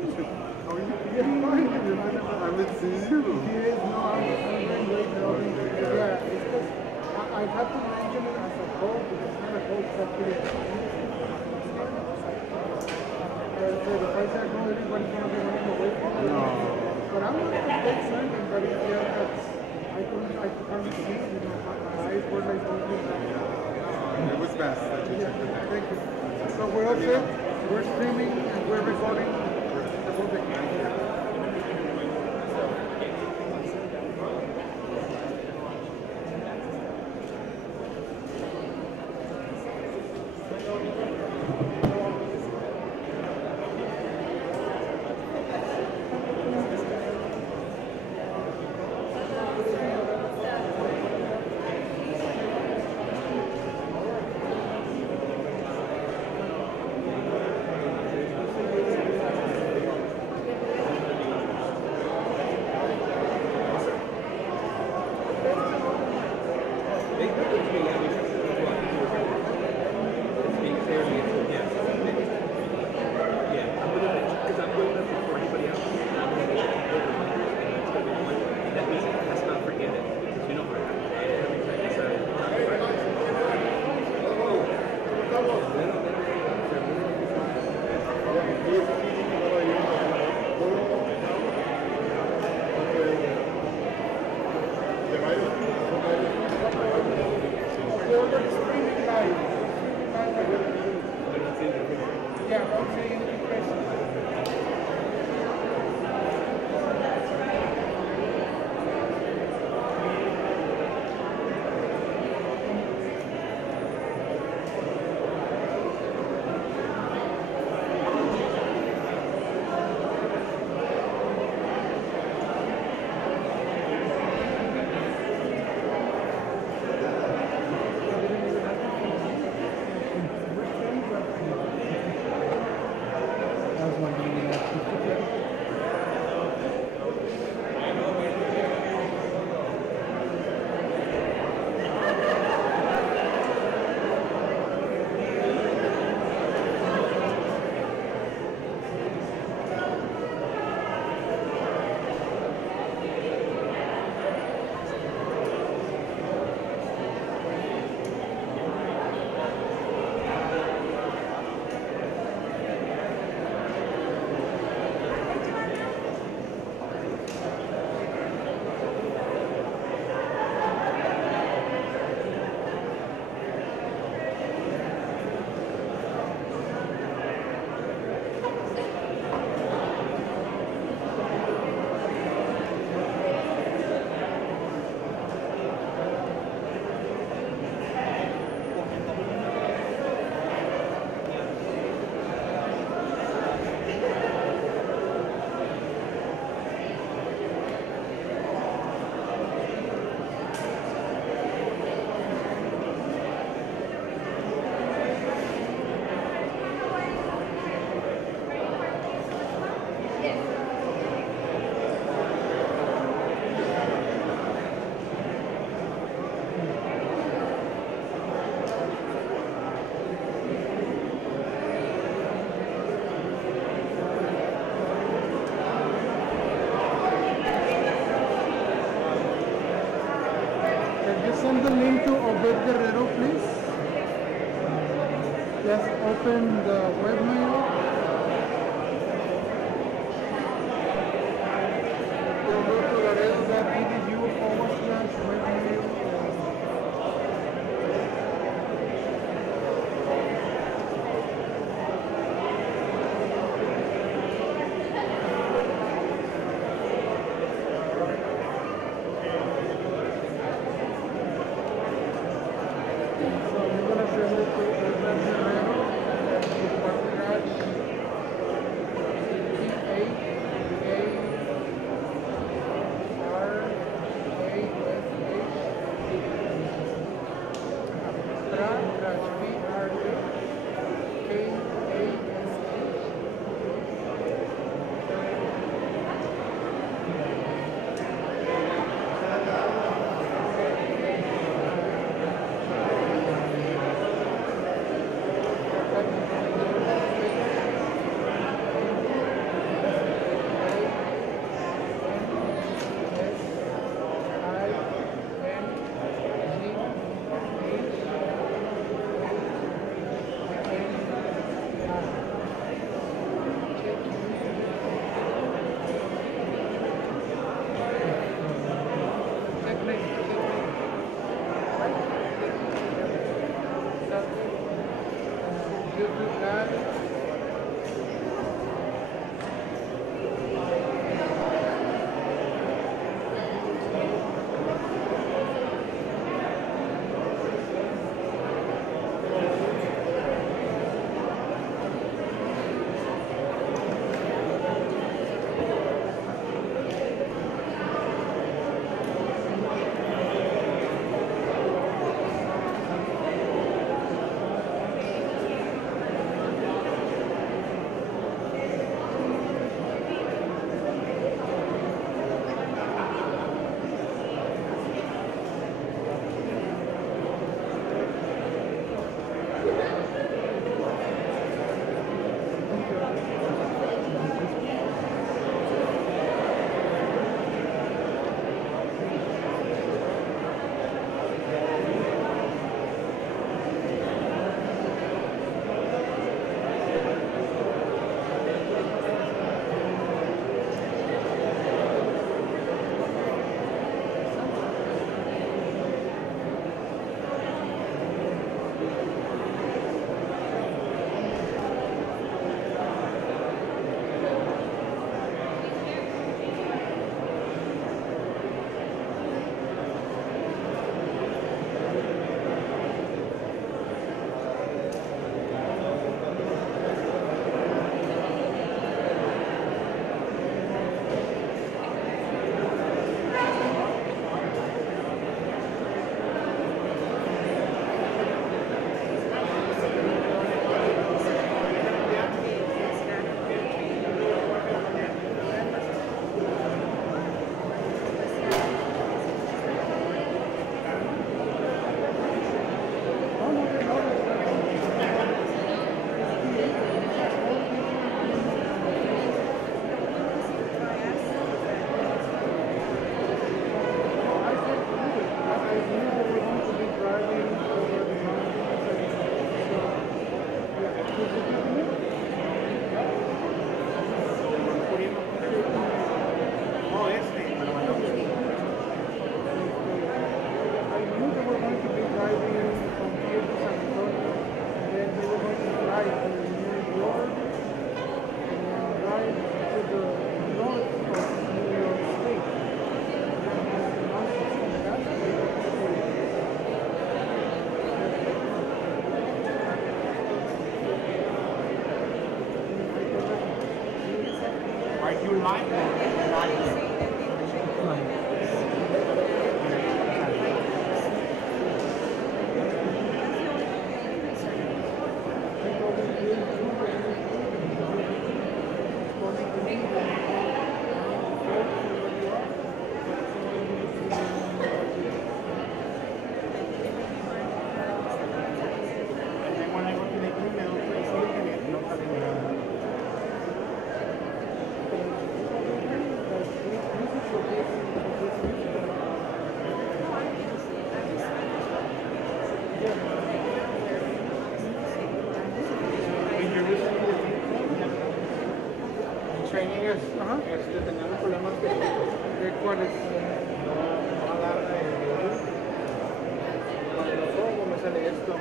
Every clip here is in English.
How are you? Yes, fine. I haven't seen you. Yes, no, I'm doing great. Yeah, it's just, I had to mention it as a code because it's not a code, it's actually a so the price I know everybody's going to be running away from it. No. But I'm not going to take something, but it's just that I can't see, my eyes were like open. It was best. Yeah, thank you. So we're all set, we're streaming, and we're recording the whole thing. Send the link to Obed Guerrero, please. Just open the webmail. Go to laredo.edu/webmail. So we're going to send it to Obed Guerrero. Are you live or not yet? Tenía problemas de cuáles. No agarra cuando lo pongo me sale esto.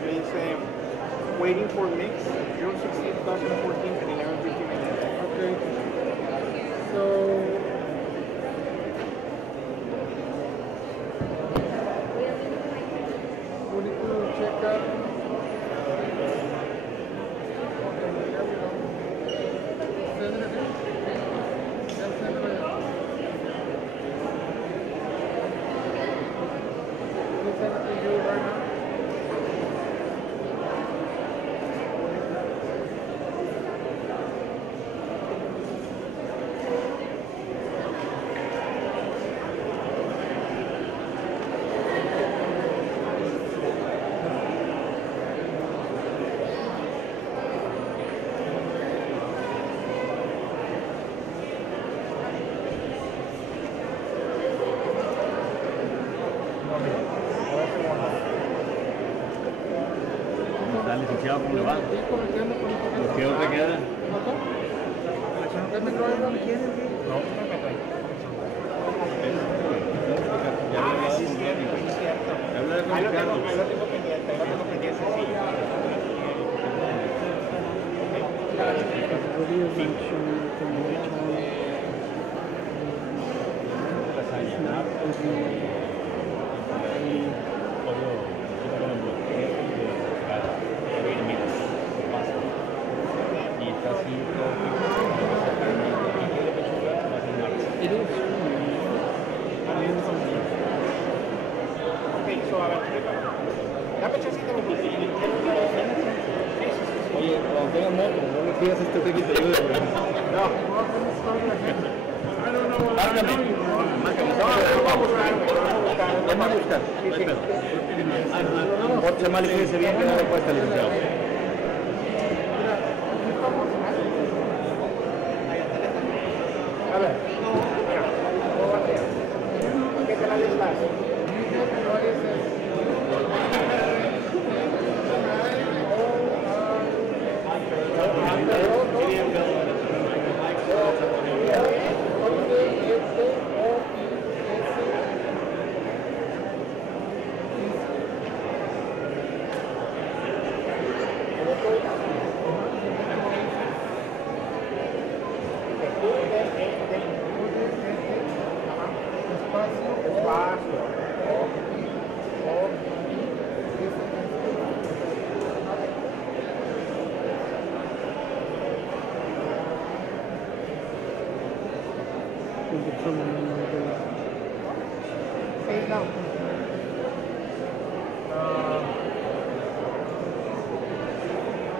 Me dice waiting for mix June 16, 2014 at 11:59. Okay. So we need to check out. Licenciado, ¿cómo le va? ¿Por qué no te queda? No, Ya lo hablado con Gary, güey. Ya hablé con Ricardo. ahí lo tengo pendiente, dame chancita un poquito. Oye, cuando tengas moto, no le pidas a este güey que te ayude, güey. No. Márcame. Déjame buscar. Pórtese mal y fíjese bien que no le cuesta, licenciado. A ver. ¿Qué te la deslas?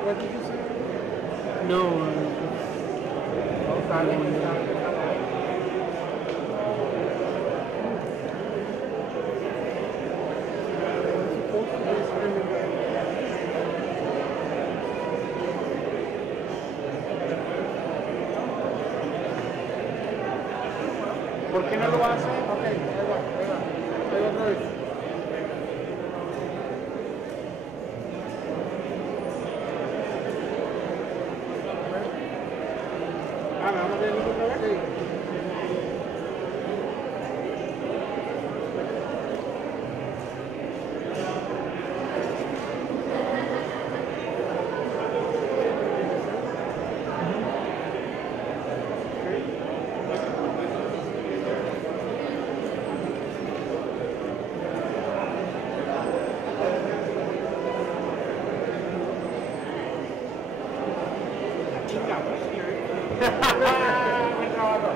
What did you say? No, ¿Por qué no lo hace? Ok, ahí va otra vez. ¿Vamos a ver otra vez? Sí. Chingamos, Buen trabajo.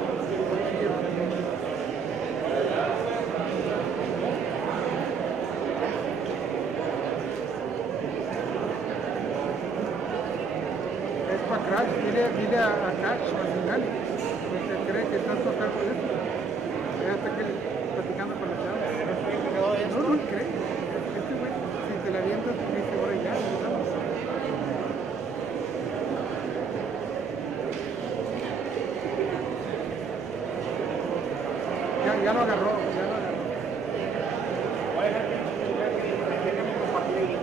Es para Crash, dile a Cash al final, porque cree que estás tocando eso. Ya está que platicando con la chava. No, no cree. Este güey, si te la avientas, dice ahora ya, ¿verdad? Ya lo agarró, ya lo agarró. Voy a dejar que tiene mi compartir.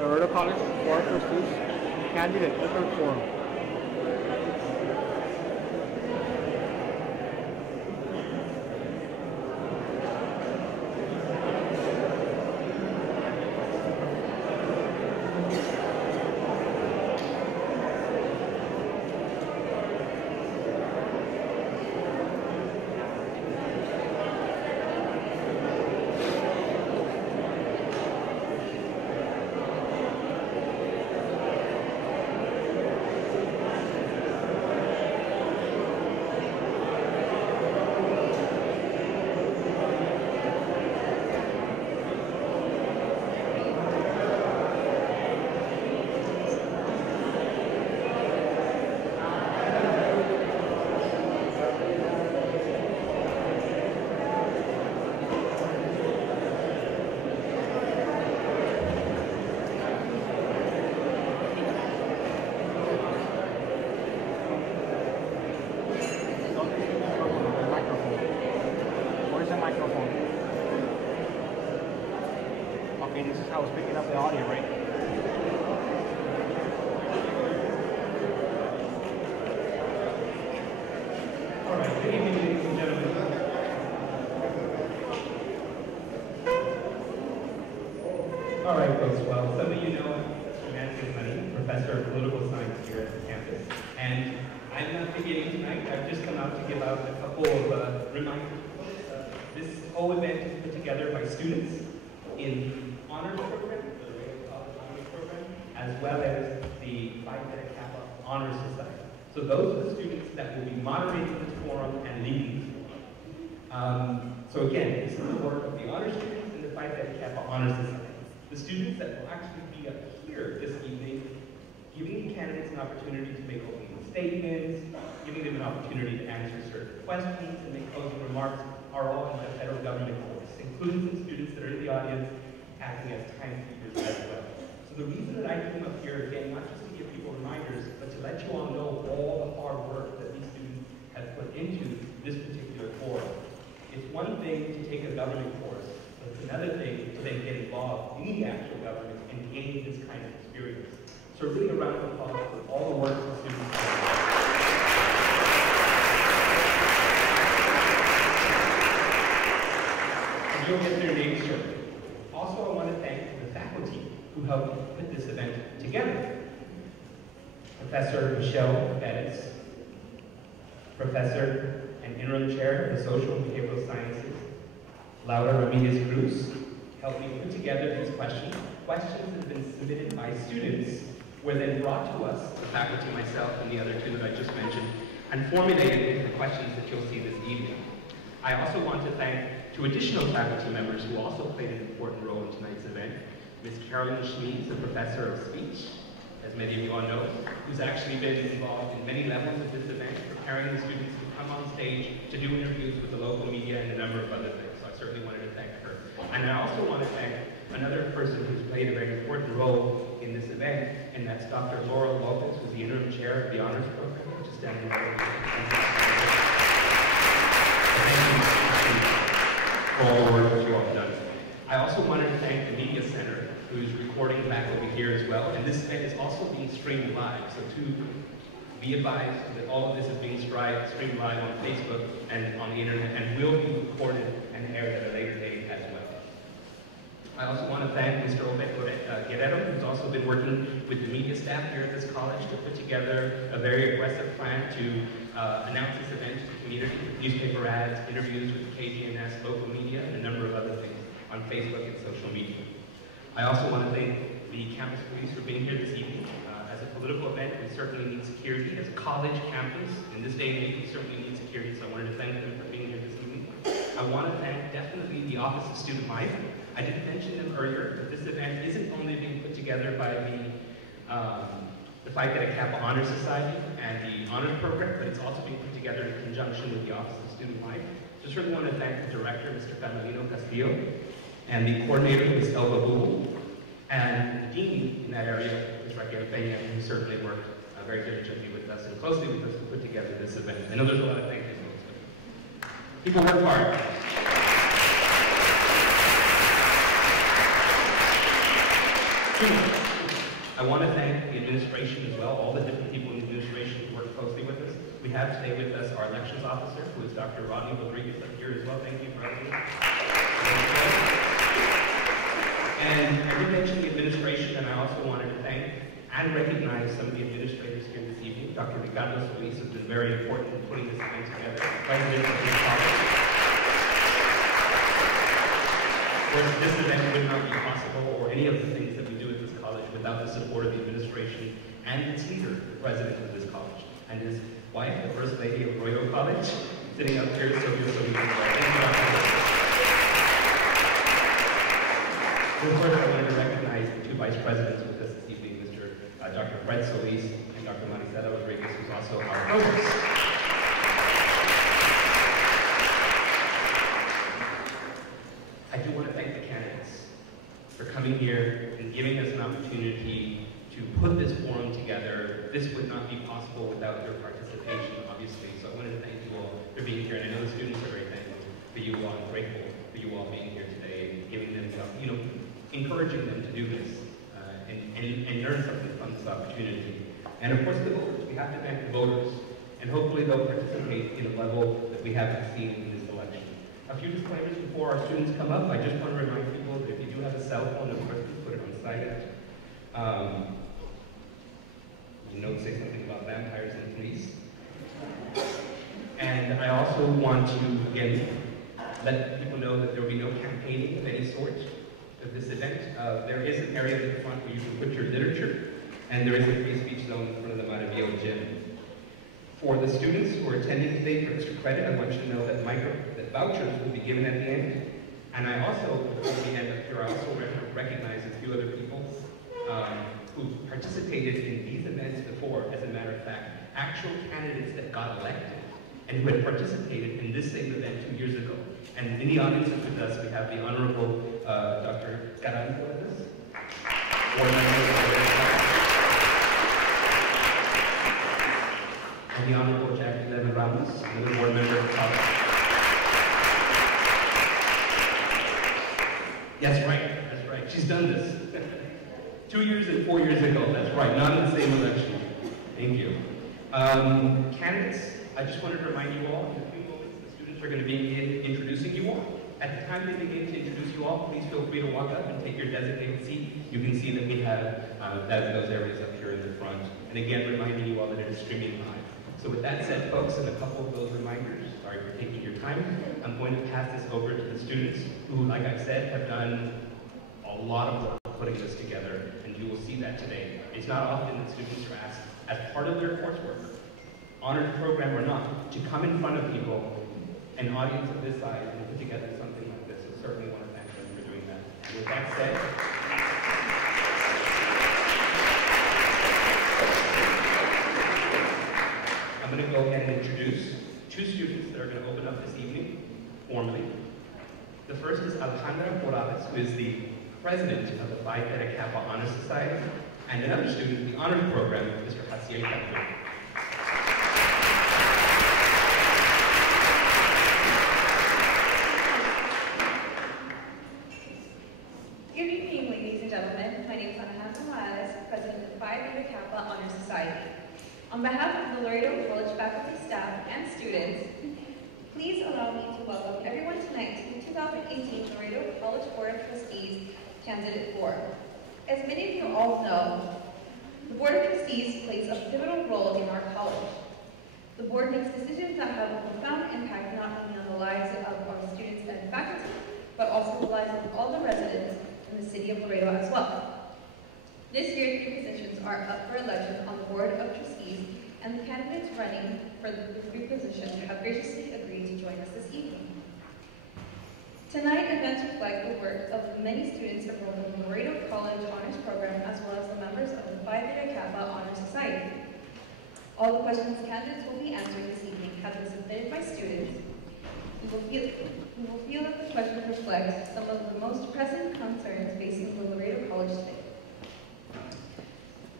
Laredo College Board of Trustees candidate open forum. Okay, this is how it's picking up the audio, right? All right, good evening, ladies and gentlemen. All right, folks, well, some of you know Mr. Matthew Honey, Professor of Political Science here at the campus. And I'm not beginning tonight. I've just come out to give out a couple of reminders. This whole event is put together by students in honors program, the Laredo College honors program, as well as the Phi Beta Kappa Honors Society. So those are the students that will be moderating this forum and leading this forum. So again, this is the work of the honors students and the Phi Beta Kappa Honors Society. The students that will actually be up here this evening, giving the candidates an opportunity to make opening statements, giving them an opportunity to answer certain questions and make closing remarks, are all in the federal government course, including some students that are in the audience acting as timekeepers as well. So the reason that I came up here again, not just to give people reminders, but to let you all know all the hard work that these students have put into this particular forum. one thing to take a government course, but it's another thing to then get involved in the actual government and gain this kind of experience. So really a round of applause for all the work the students have done. And you'll get their names shortly. Also, I want to thank the faculty who helped put this event together. Professor Michelle Bettis, Professor and Interim Chair of the Social and Behavioral Sciences, Laura Ramirez Cruz, helped me put together these questions. Questions that have been submitted by students were then brought to us, the faculty, myself, and the other two that I just mentioned, and formulated into the questions that you'll see this evening. I also want to thank two additional faculty members who also played an important role in tonight's event. Ms. Carolyn Schmeeds, a professor of speech, as many of you all know, who's actually been involved in many levels of this event, preparing the students to come on stage to do interviews with the local media and a number of other things. So I certainly wanted to thank her. And I also want to thank another person who's played a very important role in this event, and that's Dr. Laura Lopez, who's the interim chair of the honors program, which is standing over for all the work that you all have done. I also wanted to thank the Media Center, who's recording back over here as well. And this event is also being streamed live. So to be advised that all of this is being streamed live on Facebook and on the internet, and will be recorded and aired at a later date as well. I also want to thank Mr. Guerrero, who's also been working with the media staff here at this college to put together a very aggressive plan to announce this event to the community, with newspaper ads, interviews with the KGNS, local media, and a number of other things on Facebook and social media. I also want to thank the campus police for being here this evening. As a political event, we certainly need security. As a college campus, in this day and age, we certainly need security, so I wanted to thank them for being here this evening. I want to thank definitely the Office of Student Life. I didn't mention them earlier, but this event isn't only being put together by the Phi Theta Kappa Honor Society and the Honors Program, but it's also being put together in conjunction with the Office of Student Life. So I certainly want to thank the director, Mr. Catalino Castillo, and the coordinator, Ms. Elba Boo, and the dean in that area, Ms. Raquel Peña, who certainly worked very diligently with us and closely with us to put together this event. I know there's a lot of thank yous. People work hard. I want to thank the administration as well, all the different people in the administration who work closely with us. We have today with us our elections officer, who is Dr. Rodney Rodriguez up here as well. Thank you, Rodney. And I did mention the administration, and I also wanted to thank and recognize some of the administrators here this evening. Dr. Ricardo Solis has been very important in putting this event together. President of this college. Of course, this event would not be possible, or any of the things that we do at this college, without the support of the administration and its leader, the president of this college, and his wife, the First Lady of Royal College, sitting up here, Sylvia Solis. Thank you, Dr. Of course, I wanted to recognize the two vice presidents with us this evening, Dr. Fred Solis and Dr. Maricela Rodriguez, who's also our provost. I do want to thank the candidates for coming here and giving us an opportunity to put this forum together. This would not be possible without your participation, obviously. So I wanted to thank you all for being here. And I know the students are very thankful for you all and grateful for you all being here today and giving them, encouraging them to do this and learn something from this opportunity. And of course the voters, we have to thank the voters, and hopefully they'll participate in a level that we haven't seen in this election. A few disclaimers before our students come up. I just want to remind people that if you do have a cell phone, of course, please put it on silent. You know, say something about vampires and police. And I also want to, again, let people know that there will be no campaigning of any sort at this event. There is an area at the front where you can put your literature, and there is a free speech zone in front of the Maravillo gym. For the students who are attending today for extra credit, I want you to know that vouchers will be given at the end. And I also, before we end up here, I also recognize a few other people who participated in these events before, as a matter of fact, actual candidates that got elected and who had participated in this same event 2 years ago. And in the audience with us, we have the Honorable Dr. Kazen with us, board member of and the Honorable Jackie Levin Ramos, another board member of college. That's right, that's right. She's done this. 2 years and 4 years ago, that's right, not in the same election. Thank you. Candidates, I just wanted to remind you all, in a few moments, the students are going to be introducing you all. At the time they begin to introduce you all, please feel free to walk up and take your designated seat. You can see that we have those areas up here in the front. And again, reminding you all that it is streaming live. So with that said, folks, and a couple of those reminders, sorry for taking your time, I'm going to pass this over to the students who, like I said, have done a lot of work putting this together, and you will see that today. It's not often that students are asked, as part of their coursework, honored program or not, to come in front of people, an audience of this size, and put together something like this. So certainly want to thank them for doing that. And with that said, I'm going to go ahead and introduce two students that are going to open up this evening, formally. The first is Alejandra Morales, who is the president of the Phi Beta Kappa Honor Society, and another student in the honors program, Mr. Jaciel Castro. Good evening, ladies and gentlemen. My name is Alejandra Morales, president of Phi Beta Kappa Honor Society. On behalf of the Laredo College faculty, staff, and students, please allow me to welcome everyone tonight to the 2018 Laredo College Board of Trustees Candidate Forum. As many of you all know, the Board of Trustees plays a pivotal role in our college. The board makes decisions that have a profound impact not only on the lives of our students and faculty, but also the lives of all the residents in the city of Laredo as well. This year, 3 positions are up for election on the Board of Trustees, and the candidates running for the 3 positions have graciously agreed to join us this evening. Tonight, events reflect the work of the many students enrolled in the Laredo College Honors Program, as well as the members of the Phi Beta Kappa Honor Society. All the questions candidates will be answering this evening have been submitted by students. We will feel that the questions reflect some of the most pressing concerns facing the Laredo College today.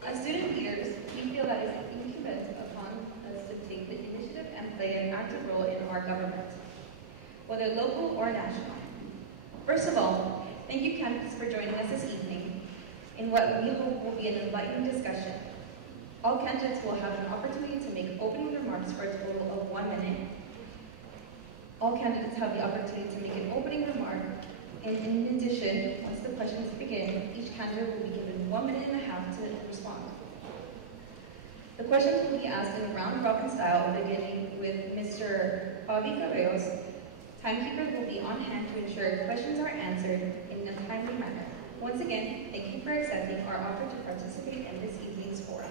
As student leaders, we feel that it is incumbent upon us to take the initiative and play an active role in our government, whether local or national. First of all, thank you candidates for joining us this evening in what we hope will be an enlightening discussion. All candidates will have an opportunity to make opening remarks for a total of 1 minute. All candidates have the opportunity to make an opening remark, and in addition, once the questions begin, each candidate will be given 1.5 minutes to respond. The questions will be asked in a round-robin style, beginning with Mr. Bobby Carreos. Timekeepers will be on hand to ensure questions are answered in a timely manner. Once again, thank you for accepting our offer to participate in this evening's forum.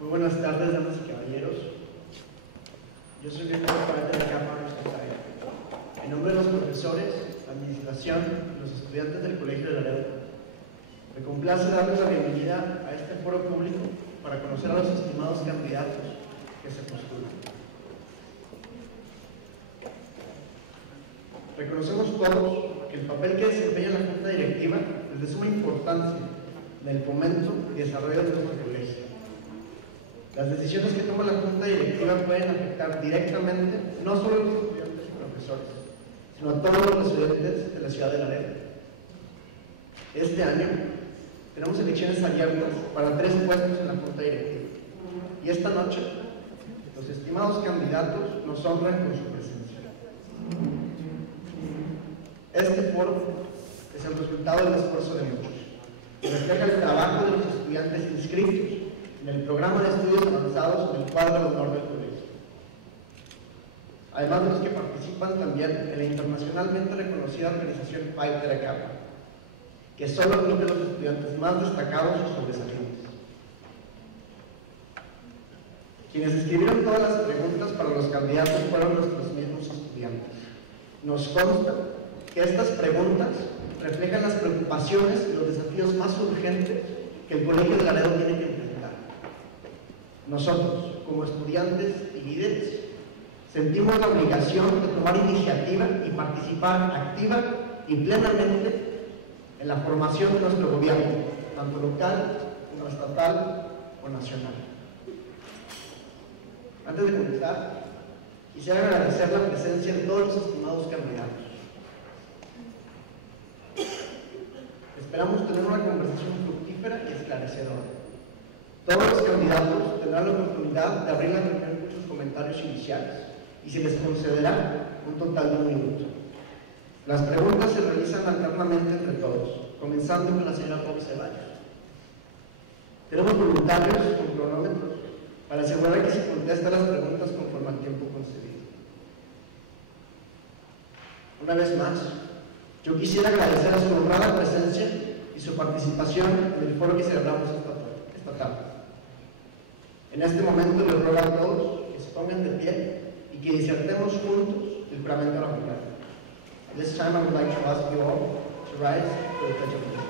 Muy buenas tardes, damas y caballeros. Yo soy miembro de la Kappa Honor Society. En nombre de los profesores, la administración y los estudiantes del Colegio de Laredo, me complace darles la bienvenida a este foro público para conocer a los estimados candidatos que se postulan. Reconocemos todos que el papel que desempeña la Junta Directiva es de suma importancia en el fomento y desarrollo de nuestro colegio. Las decisiones que toma la Junta Directiva pueden afectar directamente no solo a los estudiantes y profesores, sino a todos los residentes de la ciudad de Laredo. Este año tenemos elecciones abiertas para 3 puestos en la Junta Directiva. Y esta noche, los estimados candidatos nos honran con su presencia. Este foro es el resultado del esfuerzo de muchos y refleja el trabajo de los estudiantes inscritos en el programa de estudios avanzados en el cuadro de honor del colegio. Además de los que participan también en la internacionalmente reconocida organización Phi Beta Kappa, que solo admite a los estudiantes más destacados y sobresalientes. Quienes escribieron todas las preguntas para los candidatos fueron nuestros mismos estudiantes. Nos consta que estas preguntas reflejan las preocupaciones y los desafíos más urgentes que el Colegio de Laredo tiene que enfrentar. Nosotros, como estudiantes y líderes, sentimos la obligación de tomar iniciativa y participar activa y plenamente en la formación de nuestro gobierno, tanto local como estatal o nacional. Antes de comenzar, quisiera agradecer la presencia de todos los estimados candidatos. Esperamos tener una conversación fructífera y esclarecedora. Todos los candidatos tendrán la oportunidad de abrir la reunión con sus comentarios iniciales y se les concederá un total de 1 minuto. Las preguntas se realizan alternamente entre todos, comenzando con la señora Roby Ceballos. Tenemos voluntarios con cronómetros para asegurar que se contestan las preguntas conforme al tiempo concedido. Una vez más, yo quisiera agradecer a su honrada presencia y su participación en el foro que celebramos esta tarde. En este momento les ruego a todos que se pongan de pie y que disertemos juntos el juramento a la mujer. This time I would like to ask you all to rise for the pledge of allegiance.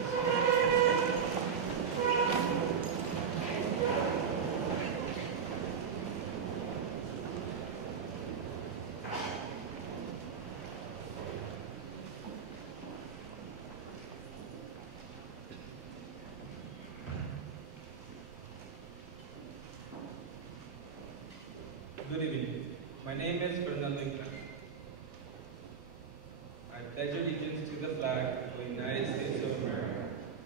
Good evening. My name is Fernando Inclán. I pledge allegiance to the flag of the United States of America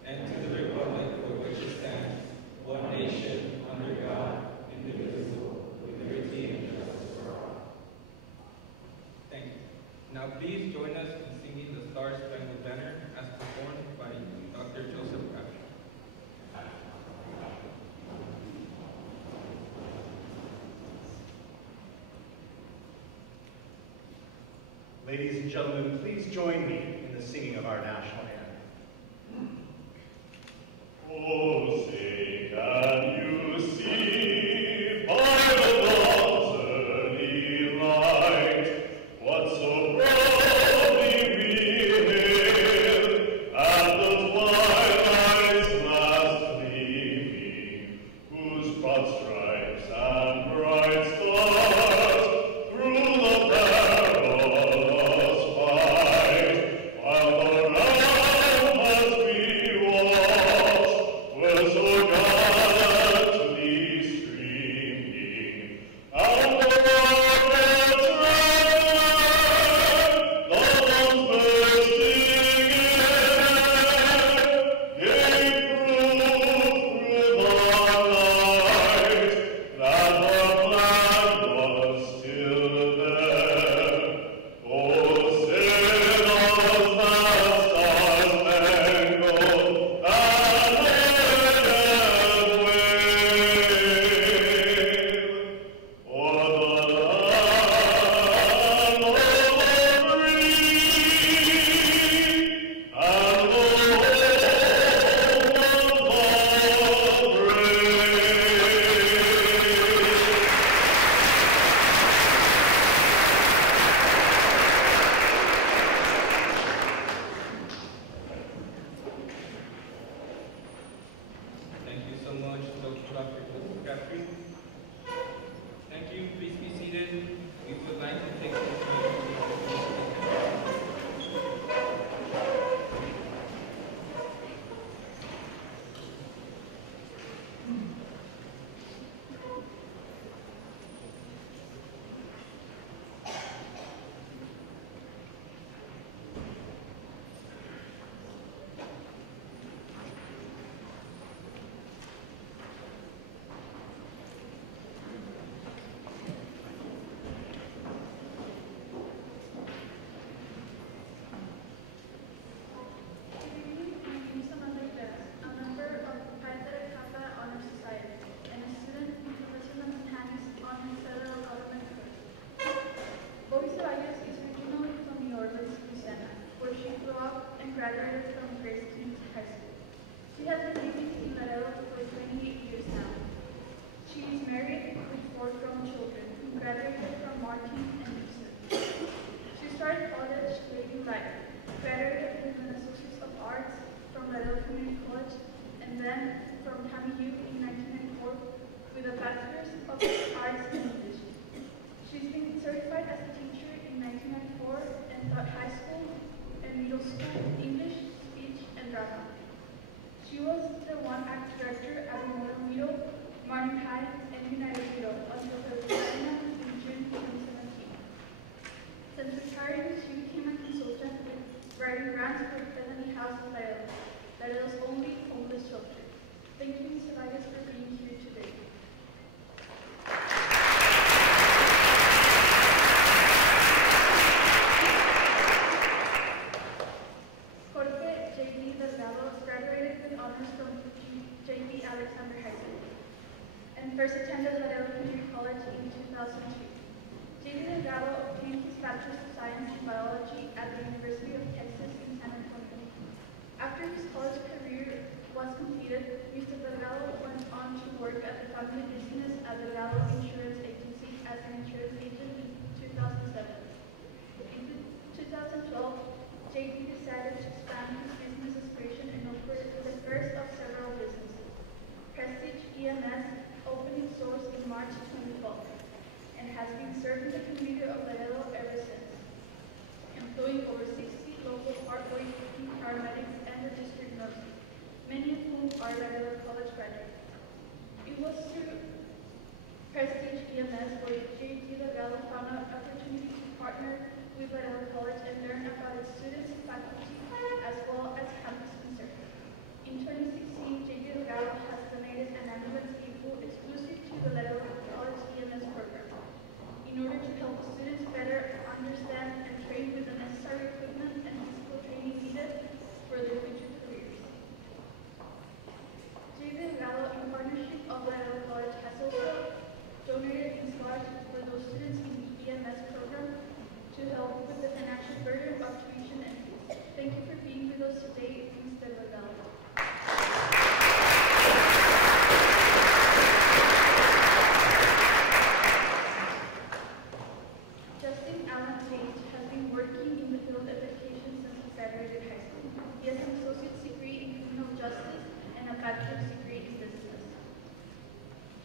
and to the republic for which it stands, one nation, under God, indivisible, with liberty and justice for all. Thank you. Now please join us in singing the Star Spangled Banner as performed by Dr. Joseph Crabtree. Ladies and gentlemen, please join me in the singing of our national anthem. Oh, say, can you see by the dawn's early light what so proudly we hailed at the twilight's last gleaming, whose broad stripes and bright stars through the perilous fight, while the ramparts we watched were so gallantly streaming, and the rockets red, the bombs bursting in air, gave proof through the night that the flag was still there. Oh, sailors that star-spangled banner wave, o'er the land of the free and the home of the brave. Thank you so much, Dr. Crabtree. Thank you. Please be seated. We would like to take some time graduated from Kazen High School. She has been living in Laredo for 28 years now. She is married with 4 grown children who graduated from Martin and Houston. She started college late in life, graduated with an Associate of Arts from Laredo Community College, and then from CAMU in 1994 with a Bachelor's of Arts in English. She's been certified as a teacher in 1994 and taught high school and middle school English, speech, and drama. She was the one act director at the Model Middle, Martin High, and United Middle until her retirement Since retiring, she became a consultant with writing grants for Bethany House in Laredo, Laredo's only homeless shelter. Thank you, Ms. Vargas, for being here today. Jorge J.D. Delgado graduated with honors from J.D. Alexander High School and first attended Laredo Community College in 2002. J.D. Delgado obtained his Bachelor's of Science in Biology at the University of Texas in San Antonio. After his college career was completed, Mr. Delgado went on to work at the family business at Delgado Insurance Agency as an insurance agent in 2007. In 2012, J.D. decided to expand his business aspiration and opened the first of several businesses, Prestige EMS, opening stores in March 2012, and has been serving the community of Laredo ever since, employing over 60 local hardworking paramedics and registered nurses, many of whom are Laredo College graduates. It was through Prestige EMS where J.D. Delgado found an opportunity to partner with Laredo College and learn about its students and faculty, as well as campus concerns. In 2016, J.D. Delgado has donated an ambulance vehicle exclusive to the Laredo College EMS program in order to help students better understand and train with the necessary equipment and physical training needed for their future careers. J.D. Delgado, in partnership of Laredo College, has also donated in scholarships for those students in the EMS program to help with the financial burden of tuition and fees. Thank you for being with us today, Mr. Delgado. Justin Allen Page has been working in the field of education since he graduated high school. He has an associate's degree in criminal justice and a bachelor's degree in business.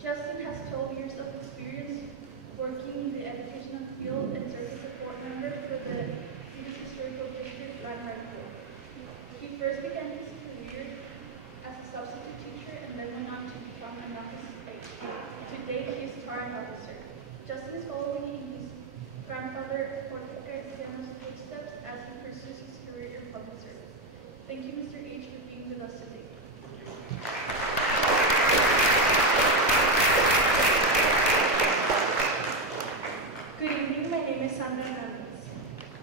Justin has 12 years of experience working in the educational field and serves as a board member for the city's historical district landmark board. He first began his career as a substitute teacher and then went on to become an office aide. Today, he is a warrant officer. Justin is following in his grandfather Jorge Garciano's footsteps as he pursues his career in public service. Thank you, Mr. H, for being with us today. Good evening, my name is Sandra Hernandez.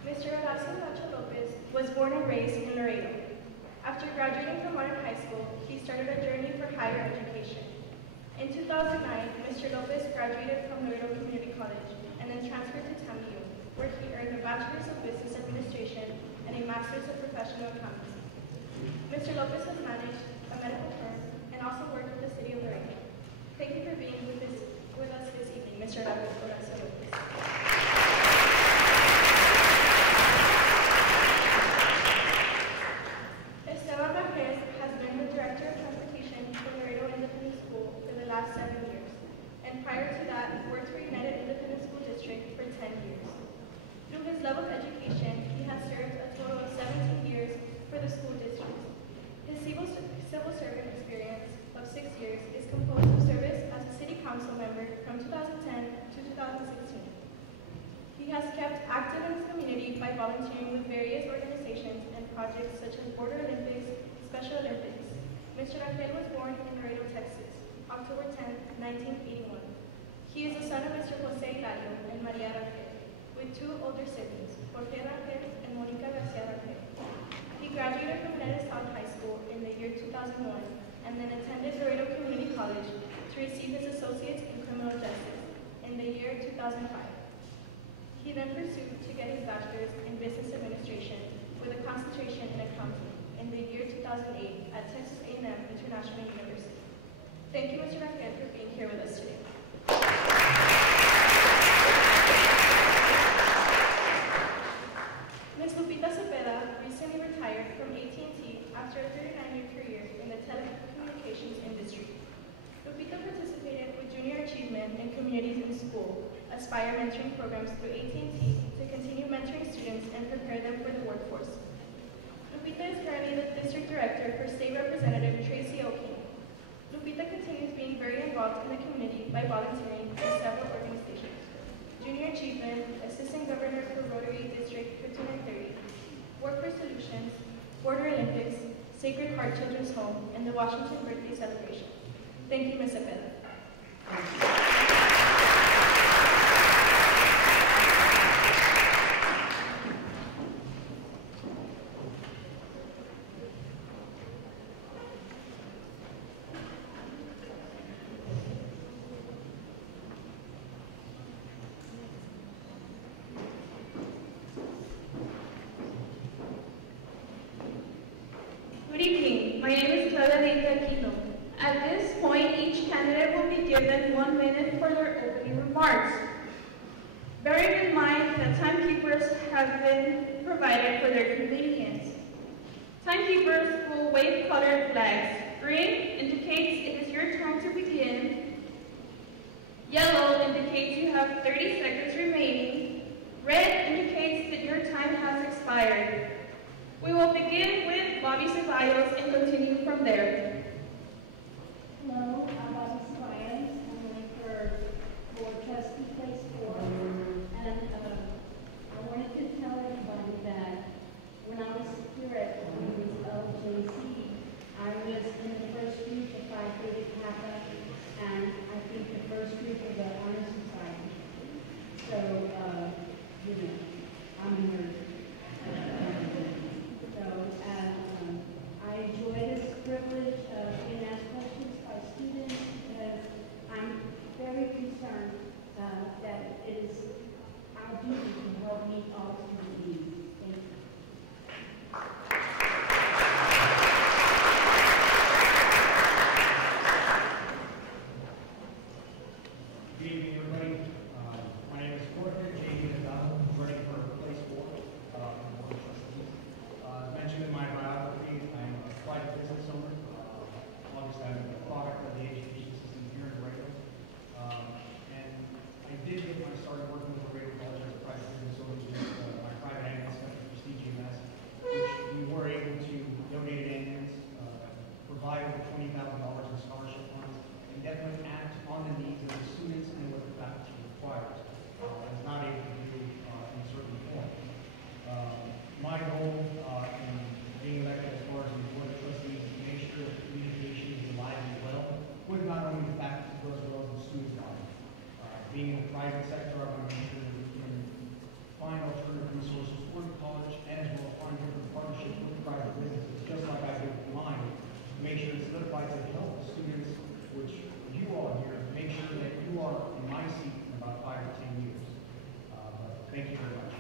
Mr. Horacio Nacho Lopez was born and raised in Laredo. After graduating from Modern High School, he started a journey for higher education. In 2009, Mr. Lopez graduated from Laredo Community College and then transferred to TAMU, where he earned a Bachelor's of Business Administration and a Master's of Professional Accountancy. Mr. Lopez has managed a medical firm and also worked with the City of Laredo. Thank you for being with us this evening, Mr. Horacio Lopez. Esteban Rangel has been the Director of Transportation for Laredo Independent School for the last 7 years, and prior to that, worked for United Independent School District for 10 years. Through his level of education, he has served a total of 17 years for the school district. His civil servant experience of 6 years is composed of service as a city council member from 2010 to 2016. He has kept active in his community by volunteering with various organizations and projects such as Border Olympics, Special Olympics. Mr. Rangel was born in Laredo, Texas, October 10, 1981. He is the son of Mr. Jose Hilario and Maria Rangel, with 2 older siblings, Jorge Rangel and Monica Garcia Rangel. He graduated from Laredo South High School in the year 2001 and then attended Laredo Community College to receive his associates in criminal justice in the year 2005. He then pursued to get his bachelor's in business administration with a concentration in accounting in the year 2008 at Texas A&M International University. Thank you, Mr. Rangel, for being here with us today. Ms. Lupita Cepeda recently retired from AT&T after a 39-year career in the telecommunications industry. Lupita participated with Junior Achievement in Communities in School, Aspire mentoring programs through AT&T to continue mentoring students and prepare them for the workforce. Lupita is currently the District Director for State Representative Tracy O'Keefe. Lupita continues being very involved in the community by volunteering in several organizations. Junior Achievement, Assistant Governor for Rotary 15 and 30, Work for Solutions, Border Olympics, Sacred Heart Children's Home, and the Washington birthday celebration. Thank you, Ms. Cepeda. Good evening. My name is Laredo. At this point, each candidate will be given 1 minute for their opening remarks. Bearing in mind that timekeepers have been provided for their convenience. Timekeepers will wave colored flags. Green indicates it is your time to begin. Yellow indicates you have 30 seconds remaining. Red indicates that your time has expired. We will begin with Bobby Ceballos and continue from there. Hello, I'm Bobby Ceballos. I'm running for trustee place 4. And I wanted to tell everybody that when I was here at LJC, I was in the first group of Phi Beta Kappa, and I think the first group of the Honor Society. So, you know, I'm a nerd. I enjoy this privilege of being asked questions by students because I'm very concerned that it is our duty to help meet all student needs. Thank you. Good evening, everybody. My name is Jorge J.D. Nadal. I'm running for place 4 on the Board of Trustees. As mentioned in my biography, I'm a private business owner. Obviously, I'm a product of the education system here in Laredo. And I did get my start working with Laredo College as a private business owner with my private ambulance company, Prestige EMS, which we were able to donate an ambulance, provide over $20,000 in scholarship funds, and definitely act on the needs of the students and what the faculty requires. Is not able to do in certain forms. My goal in being elected as far as the Board of Trustees is to make sure that communication is alive and well with not only the faculty but as well as the student body. Being in the private sector, I want to make sure that we can find alternative resources for the college and as well as find different partnerships with private businesses, just like I did with mine, to make sure it's solidified to help the students, which you all here, make sure that you are in my seat in about 5 or 10 years. Thank you very much.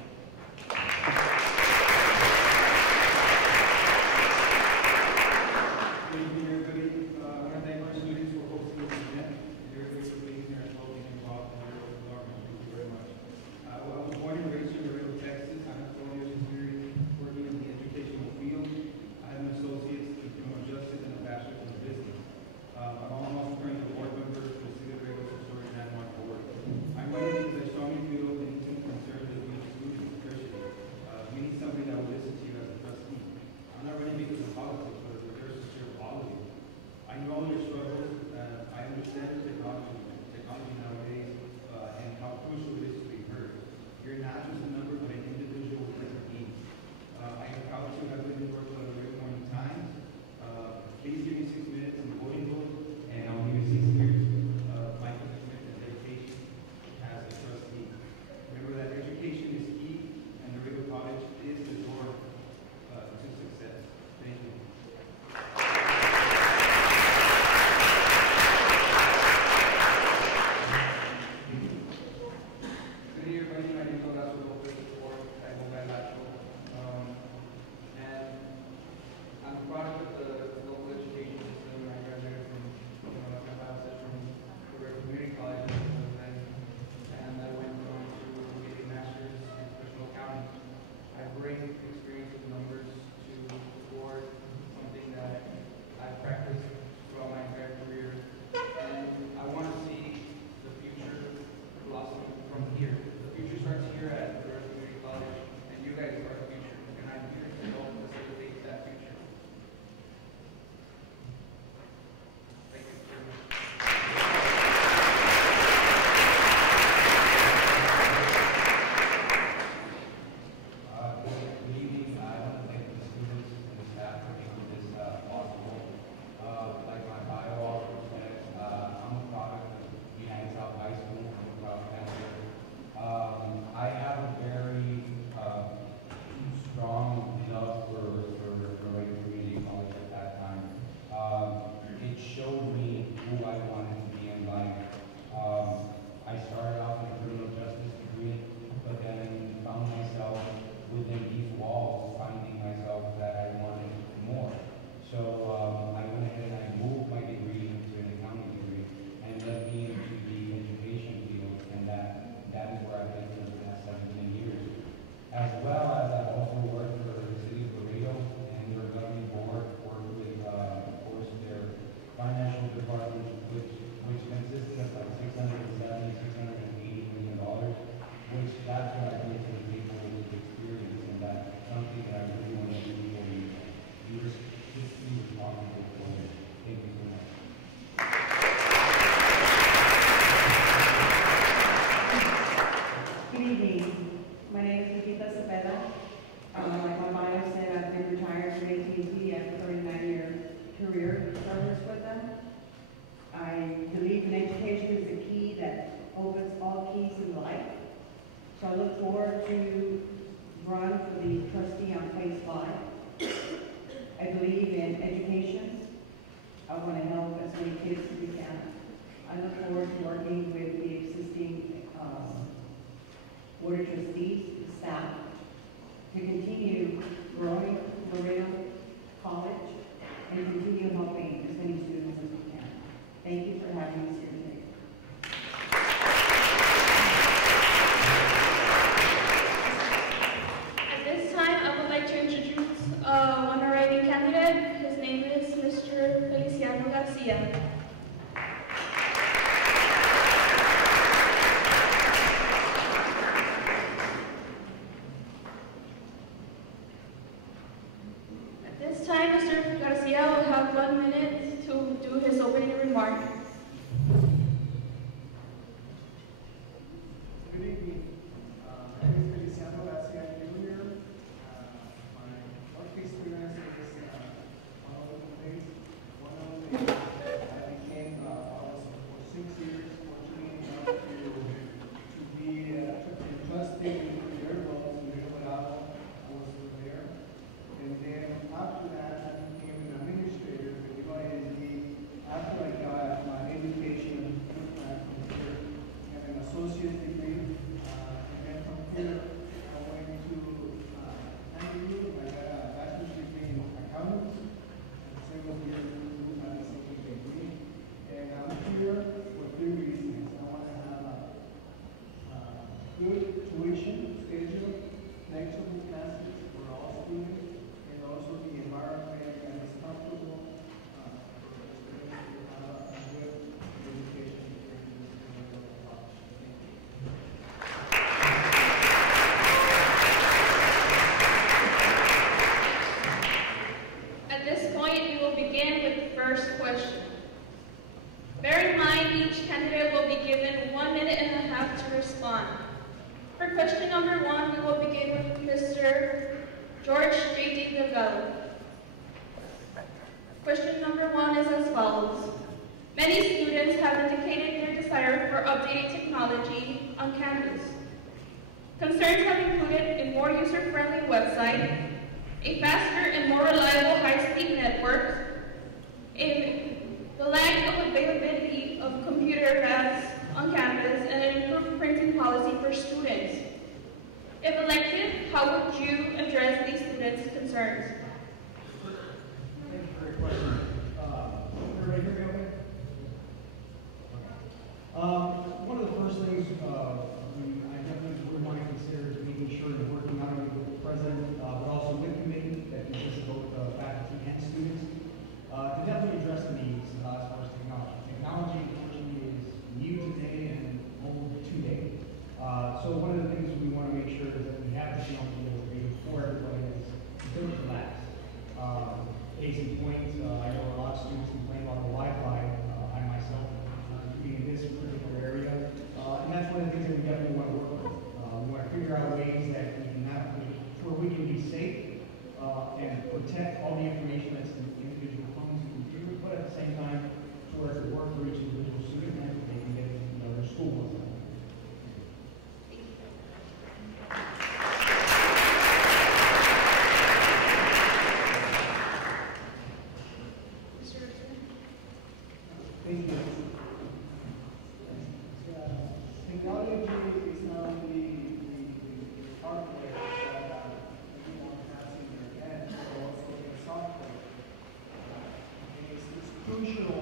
showed me who I wanted to be in life. I started off with a criminal justice degree, but then found myself within these walls, finding myself that I wanted more. So I went ahead and I moved my degree into an accounting degree and led me into the education field, and that is where I've been for the past 17 years. As well as I've also worked for the city of Laredo and their governing board, worked with, of course, their financial department, which consisted of like $670, $680 million, which that's what I bring to the table with this experience, and that's something that I really want to do and be responsible for. Thank you so much. Good evening. My name is Lupita Cepeda. Like my bio said, I've been retired from AT&T after 39-year career service with them. I believe in education is the key that opens all keys in life. So I look forward to run for the trustee on phase 5. I believe in education. I want to help as many kids as we can. I look forward to working with the existing board of trustees, staff, to continue growing Laredo College and continue helping as many students as we can. Thank you for having us here today. At this time, I would like to introduce one arriving candidate. His name is Mr. Feliciano Garcia. At this time, Mr. Garcia will have 1 minute to do his opening remark. Good evening. My name is Feliciano Garcia Jr. My work experience is all over the place. One of the things I became, I was for 6 years fortunate enough to be trusted in their roles in Laredo. I was there. And then after that, I became an administrator for UISD after I got my education from here and an associate's degree. And then from here, I went to Honolulu. I got a bachelor's degree in accounting. And same was here to have the same degree. And I'm here for 3 reasons. I want to have a good tuition schedule, flexible classes for all students, and also the environment that is comfortable for students to have a good education here in this college. At this point, we will begin with the first question. Bear in mind, each candidate will be given 1 minute and a half to respond. For question number 1, we will begin with Mr. George J.D. Delgado. Question number 1 is as follows. Many students have indicated their desire for updated technology on campus. Concerns have included a more user-friendly website, a faster and more reliable high-speed network, the lack of availability of computer labs on campus, and an improved printing policy for students. If elected, how would you address these students' concerns? Thank you for your question. Everybody hear me okay? One of the first things I definitely would want to consider is making sure you're working not only with the president, but also with committee that consists of both faculty and students, to definitely address the needs as far as technology. Technology, unfortunately, is new today and old today. So one of the things we want to make sure is that we have the technology that will be for everybody that's built to last.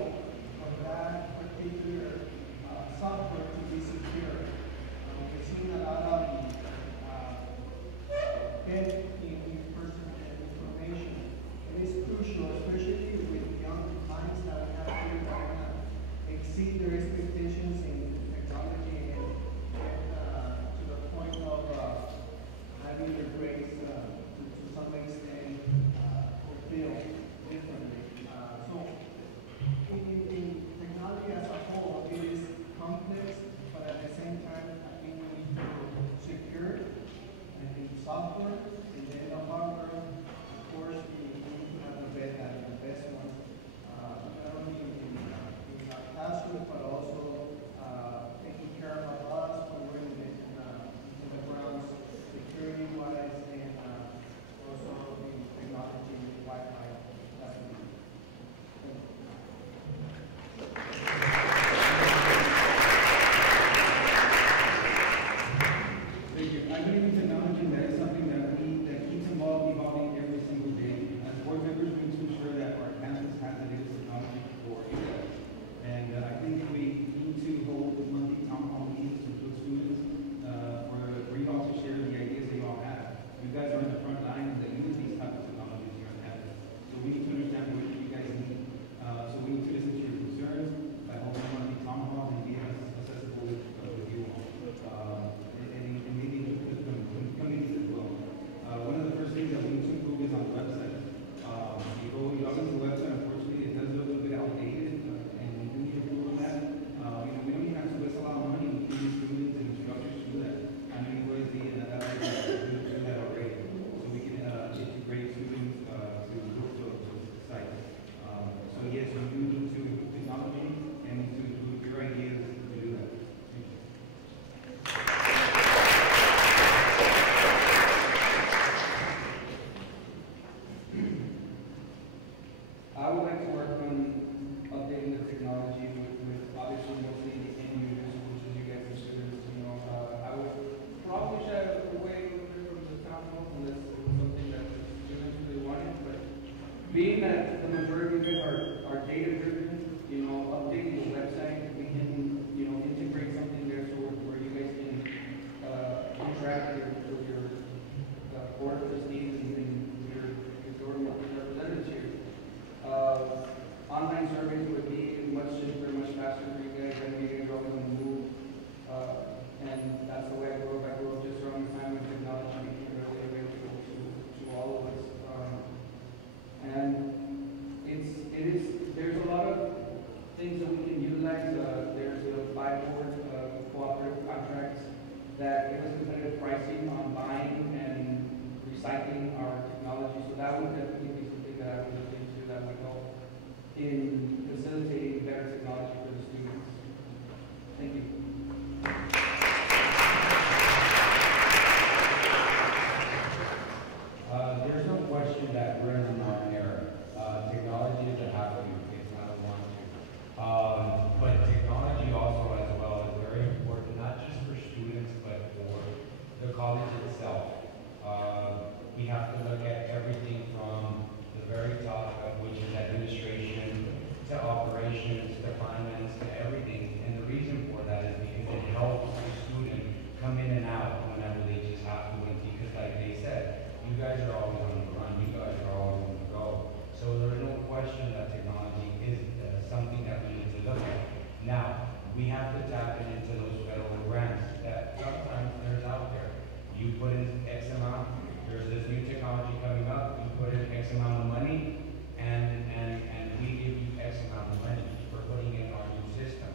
goal of that particular software to be secure. We've seen a lot of dead in personal information. It is crucial, especially with young minds that we have here that want to exceed their expectations in technology and get to the point of having their grades to some extent fulfilled differently. So in technology as a whole, it is complex, but at the same time, I think we need to secure the software and then the hardware. Of course, we need to have the best ones, not only in our classroom, but also taking care of us when we're in the grounds, security-wise, and also the technology, Wi-Fi. That's what we do. Thank you. I believe in technology. That is something that keeps evolving every single day. As board members, we need to ensure that our campus has the latest technology for you guys. And I think we need to hold monthly town hall meetings with students for you all to share the ideas that you all have. You guys are in the front line that use these types of technologies here on campus. So we need to understand what you guys need. So we need to listen to your concerns by holding monthly town halls and being accessible with you all. And maybe communities as well. One of the first things that we need to improve is on the website. You log into the website, unfortunately, it does look a little bit outdated, and we do need to improve on that. We don't even have to waste a lot of money in giving students and instructors to do that. I mean, what is the do that already, so we can integrate students to the site. So yes, you do need to improve technology and to improve your ideas to do that. Thank you. I would like to work on updating the technology with obviously mostly the end users, which is you guys, the students. I would probably shy away a little bit from the town hall unless it was something that the students really wanted. But being that the majority of you are data driven, updating the website, we can integrate something there so where you guys can interact with your board of trustees and your representatives here. Online surveys would be much simpler, much faster for you guys. I know you guys are always on the move. And that's the way I grew up. I grew up just around the time when technology became really available to all of us. And there's a lot of things that we can utilize. There's a buy-board cooperative contracts that give us competitive pricing on buying and recycling our technology. So that would definitely be something that I would look into that would help in facilitating better technology for the students. Thank you. There's no question that we're in a modern era. Technology is a have to, it's not a want to. But technology also as well is very important, not just for students, but for the college itself. We have to look at everything from the very top, which is administration, to operations, to finance, to everything. And the reason for that is because it helps the student come in and out whenever they just have to. Because like they said, you guys are always on the run, you guys are always on the go. So there's no question that technology is something that we need to look at. Now, we have to tap into those federal grants that sometimes there's out there. You put in X amount, there's this new technology coming up, you put in X amount of money, and we give you X amount of money for putting in our new system.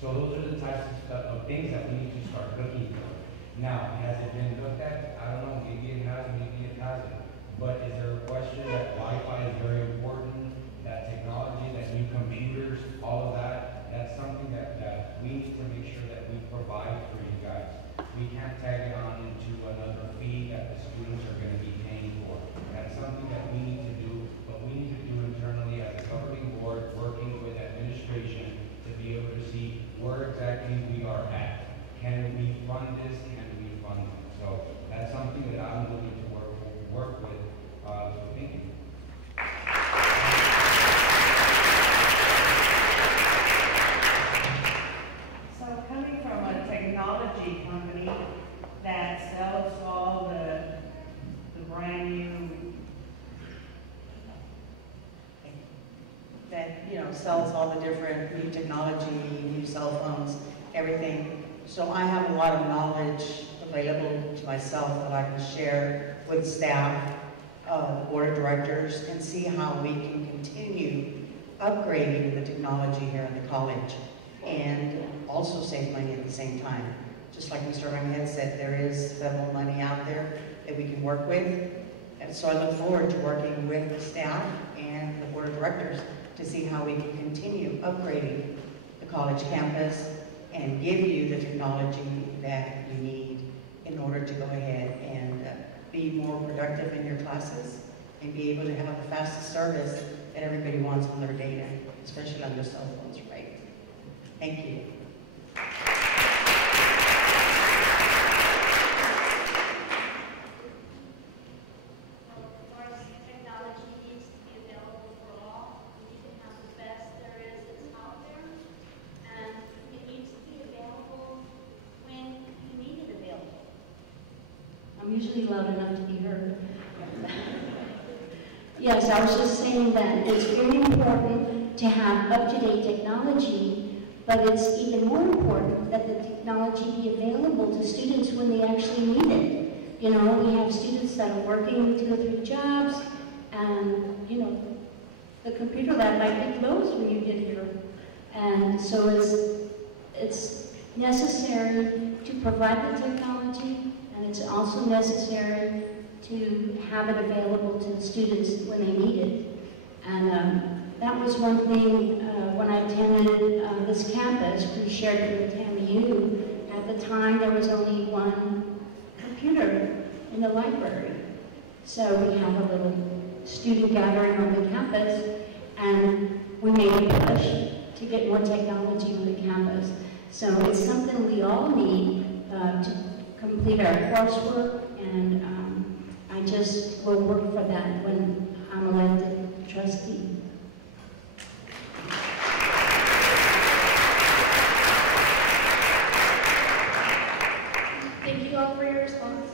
So those are the types of things that we need to start looking for. Now, has it been looked at? I don't know, maybe it has, maybe it hasn't. But is there a question that Wi-Fi is very important, that technology, that new computers, all of that, that's something that we need to make sure that we provide for you guys. We can't tag it on into another fee that the students are going to be paying for. That's something that we need to do, but we need to do internally as a governing board, working with administration to be able to see where exactly we are at. Can we fund this? Can we fund it? So that's something that I'm looking to work with. So thank you. sells all the different new technology, new cell phones, everything. So I have a lot of knowledge available to myself that I can share with staff, the board of directors, and see how we can continue upgrading the technology here at the college and also save money at the same time. Just like Mr. Rangel said, there is federal money out there that we can work with. And so I look forward to working with the staff and the board of directors to see how we can continue upgrading the college campus and give you the technology that you need in order to go ahead and be more productive in your classes and be able to have the fastest service that everybody wants on their data, especially on their cell phones, right? Thank you. I'm usually loud enough to be heard. Yes, I was just saying that it's very important to have up-to-date technology, but it's even more important that the technology be available to students when they actually need it. You know, we have students that are working 2 or 3 jobs, and, you know, the computer lab might be closed when you get here. And so it's necessary to provide the technology, and it's also necessary to have it available to the students when they need it. And that was one thing when I attended this campus. We shared it with TAMU. At the time, there was only 1 computer in the library. So we have a little student gathering on the campus, and we made a push to get more technology on the campus. So it's something we all need to complete our coursework, and I just will work for that when I'm elected trustee. Thank you all for your response.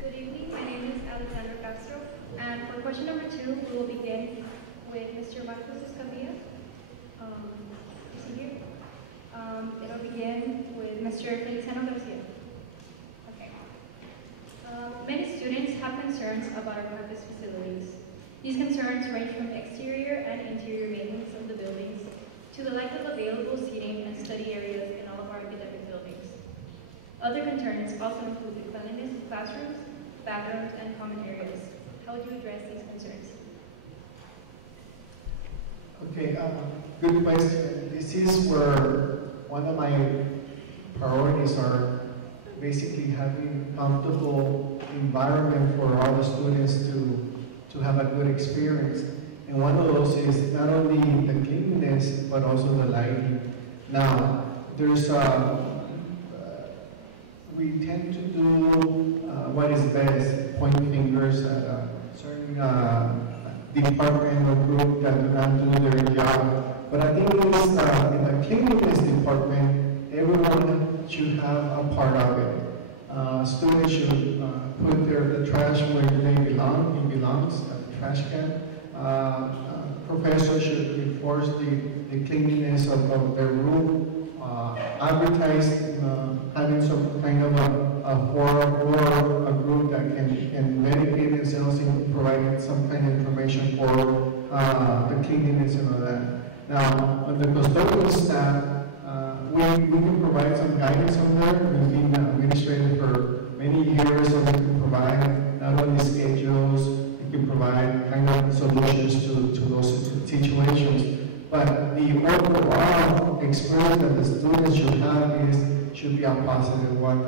Good evening, my name is Alexandra Castro, and for question number 2, we will begin with Mr. Marcos Escamilla. Is he here? It'll begin with Mr. Feliciano Garcia. Okay. Many students have concerns about our campus facilities. These concerns range from exterior and interior maintenance of the buildings to the lack of available seating and study areas in all of our academic buildings. Other concerns also include the cleanliness of classrooms, bathrooms, and common areas. How would you address these concerns? Okay, good question. This is where one of my priorities are basically having comfortable environment for all the students to have a good experience. And one of those is not only the cleanliness, but also the lighting. Now, there's we tend to do what is best, point fingers at a certain department or group that do not do their job. But I think in the cleanliness department, everyone should have a part of it. Students should put the trash where they belong. It belongs at the trash can. Professors should enforce the cleanliness of their room. Advertise having some kind of a forum or a group that can dedicate themselves in providing some kind of information for the cleanliness and all that. Now, on the custodial staff, we can provide some guidance on there. We've been administrated for many years, so we can provide not only schedules, we can provide kind of solutions to those situations. But the overall experience that the students should have should be a positive one.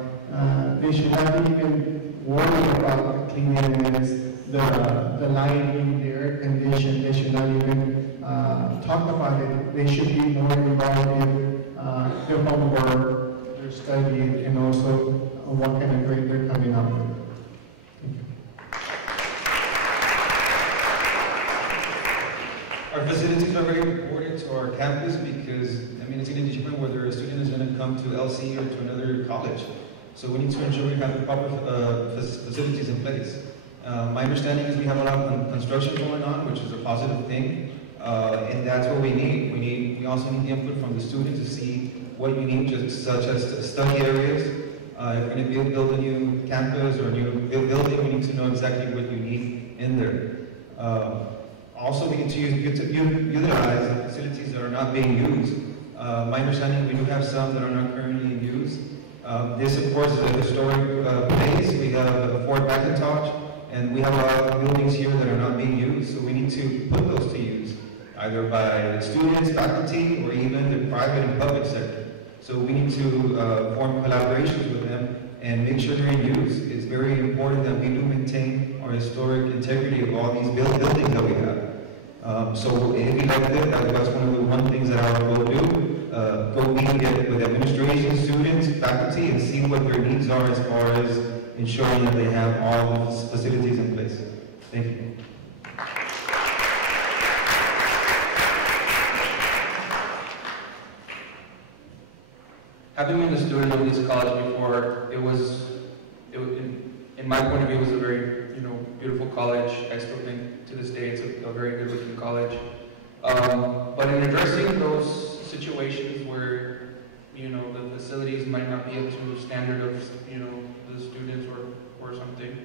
They should not even worry about the cleanliness, the lighting, the air conditioning. They should not even talk about it. They should be more involved in their homework, their study, and also what kind of grade they're coming up with. Our facilities are very important historic to our campus because, I mean, it's going to determine whether a student is going to come to LC or to another college. So we need to ensure we have the proper facilities in place. My understanding is we have a lot of construction going on, which is a positive thing, and that's what we need. We also need input from the students to see what you need, just such as study areas. If we're going to build a new campus or a new building, we need to know exactly what you need in there. Also, we need to utilize the facilities that are not being used. My understanding, we do have some that are not currently in use. This, of course, is a historic place. We have Fort McIntosh, and we have a lot of buildings here that are not being used, so we need to put those to use, either by students, faculty, or even the private and public sector. So we need to form collaborations with them and make sure they're in use. It's very important that we do maintain our historic integrity of all these buildings that we have. So if you like that's one of the things that I will do. Go meet with administration, students, faculty, and see what their needs are as far as ensuring that they have all the facilities in place. Thank you. Having been a student of this college before, in my point of view, it was a very, beautiful college. I still think to this day it's a very good-looking college. But in addressing those situations where, the facilities might not be up to standard of, the students or something,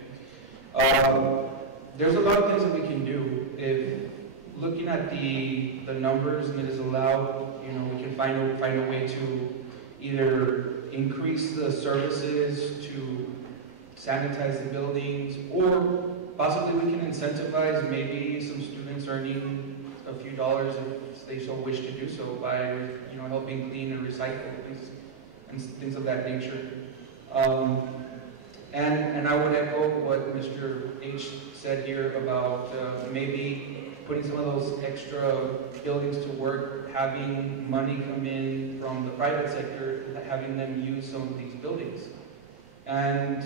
there's a lot of things that we can do. If looking at the numbers that is allowed, we can find a way to either increase the services to sanitize the buildings, or possibly we can incentivize maybe some students earning a few dollars if they so wish to do so by helping clean and recycle things of that nature. And I would echo what Mr. H said here about maybe putting some of those extra buildings to work, having money come in from the private sector, having them use some of these buildings. And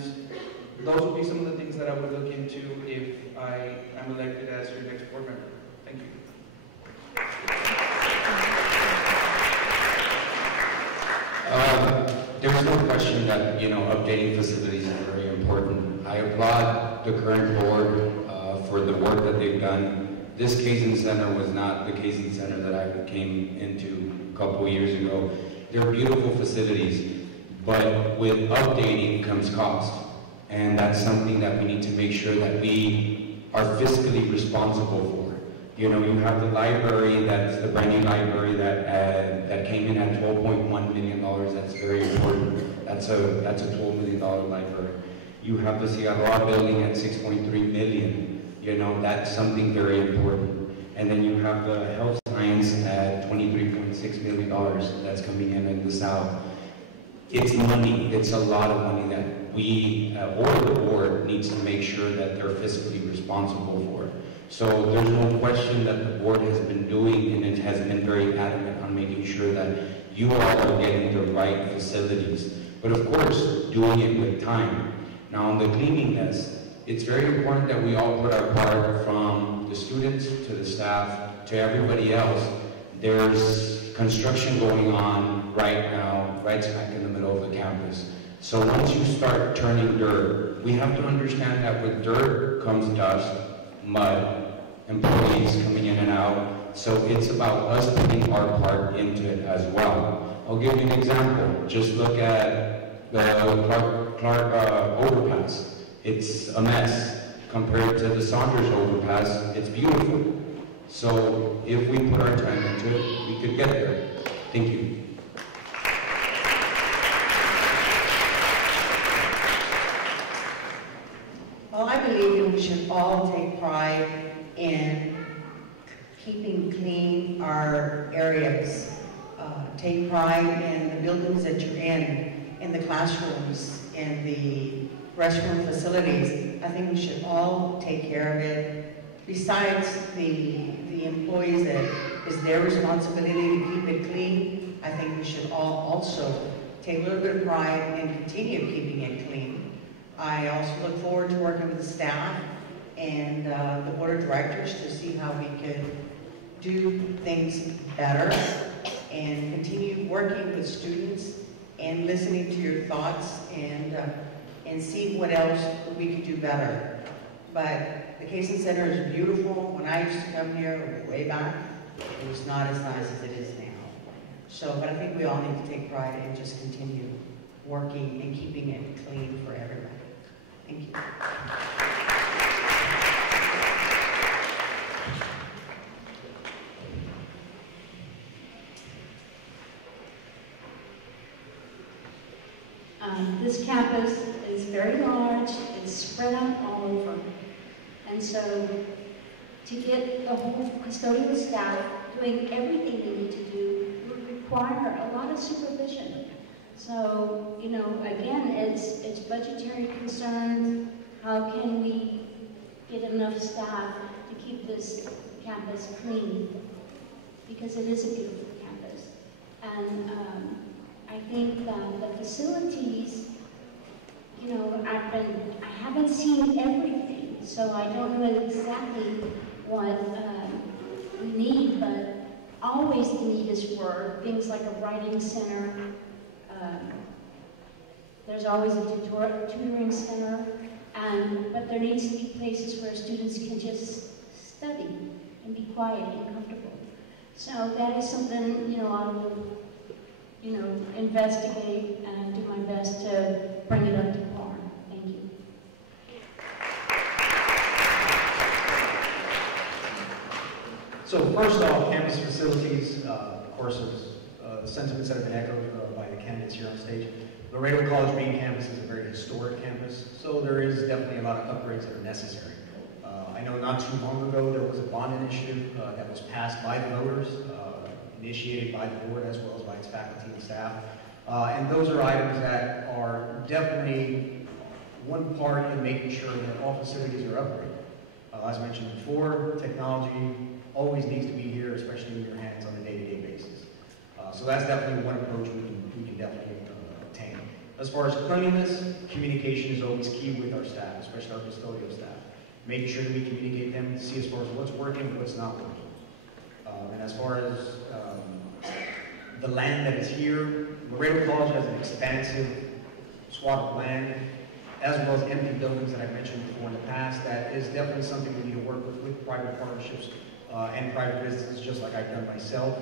those would be some of the things that I would look into if I am elected as your next board member. Thank you. There's no question that, updating facilities is very important. I applaud the current board for the work that they've done. This Kazen Center was not the Kazen Center that I came into a couple years ago. They're beautiful facilities, but with updating comes cost. And that's something that we need to make sure that we are fiscally responsible for. You have the library, that's the brand new library that came in at $12.1 million. That's very important. That's a $12 million library. You have the Cigarroa building at $6.3 million. That's something very important. And then you have the health science at $23.6 million. That's coming in the South. It's money. It's a lot of money that we, or the board, needs to make sure that they're fiscally responsible for. So there's no question that the board has been doing, and it has been very adamant on making sure that you all are getting the right facilities. But of course, doing it with time. Now on the cleanliness, it's very important that we all put our part, from the students to the staff to everybody else. There's construction going on right now, right smack in the middle of the campus. So once you start turning dirt, we have to understand that with dirt comes dust, mud, employees coming in and out. So it's about us putting our part into it as well. I'll give you an example. Just look at the Clark overpass. It's a mess. Compared to the Saunders overpass, it's beautiful. So if we put our time into it, we could get there. Thank you. Well, I believe we should all take pride in keeping clean our areas. Take pride in the buildings that you're in the classrooms, in the restroom facilities. I think we should all take care of it. Besides the employees, that is their responsibility to keep it clean, I think we should all also take a little bit of pride in continue keeping it clean. I also look forward to working with the staff and the board of directors to see how we could do things better and continue working with students and listening to your thoughts and see what else we could do better. But the Kazen Center is beautiful. When I used to come here way back, it was not as nice as it is now. So, but I think we all need to take pride and just continue working and keeping it clean for everybody. Thank you. This campus is very large, it's spread out all over. And so to get the whole custodial staff doing everything they need to do would require a lot of supervision. So, you know, again, it's budgetary concerns. How can we get enough staff to keep this campus clean? Because it is a beautiful campus. And I think that the facilities, you know, I haven't seen everything, so I don't know exactly what we need, but always the need is for things like a writing center. There's always a tutoring center, but there needs to be places where students can just study and be quiet and comfortable. So that is something, you know, I will, you know, investigate and do my best to bring it up to par. Thank you. So first off, campus facilities, of course, the sentiments that have been echoed by the candidates here on stage. Laredo College main campus is a very historic campus, so there is definitely a lot of upgrades that are necessary. I know not too long ago there was a bond initiative that was passed by the voters, initiated by the board as well as by its faculty and staff. And those are items that are definitely one part in making sure that all facilities are upgraded. As mentioned before, technology always needs to be here, especially in your hands on a day-to-day basis. So that's definitely one approach we can definitely obtain. As far as cleanliness, communication is always key with our staff, especially our custodial staff. Making sure that we communicate them to see as far as what's working and what's not working. And as far as the land that is here, Laredo College has an expansive swath of land, as well as empty buildings that I mentioned before in the past. That is definitely something we need to work with private partnerships and private businesses, just like I've done myself.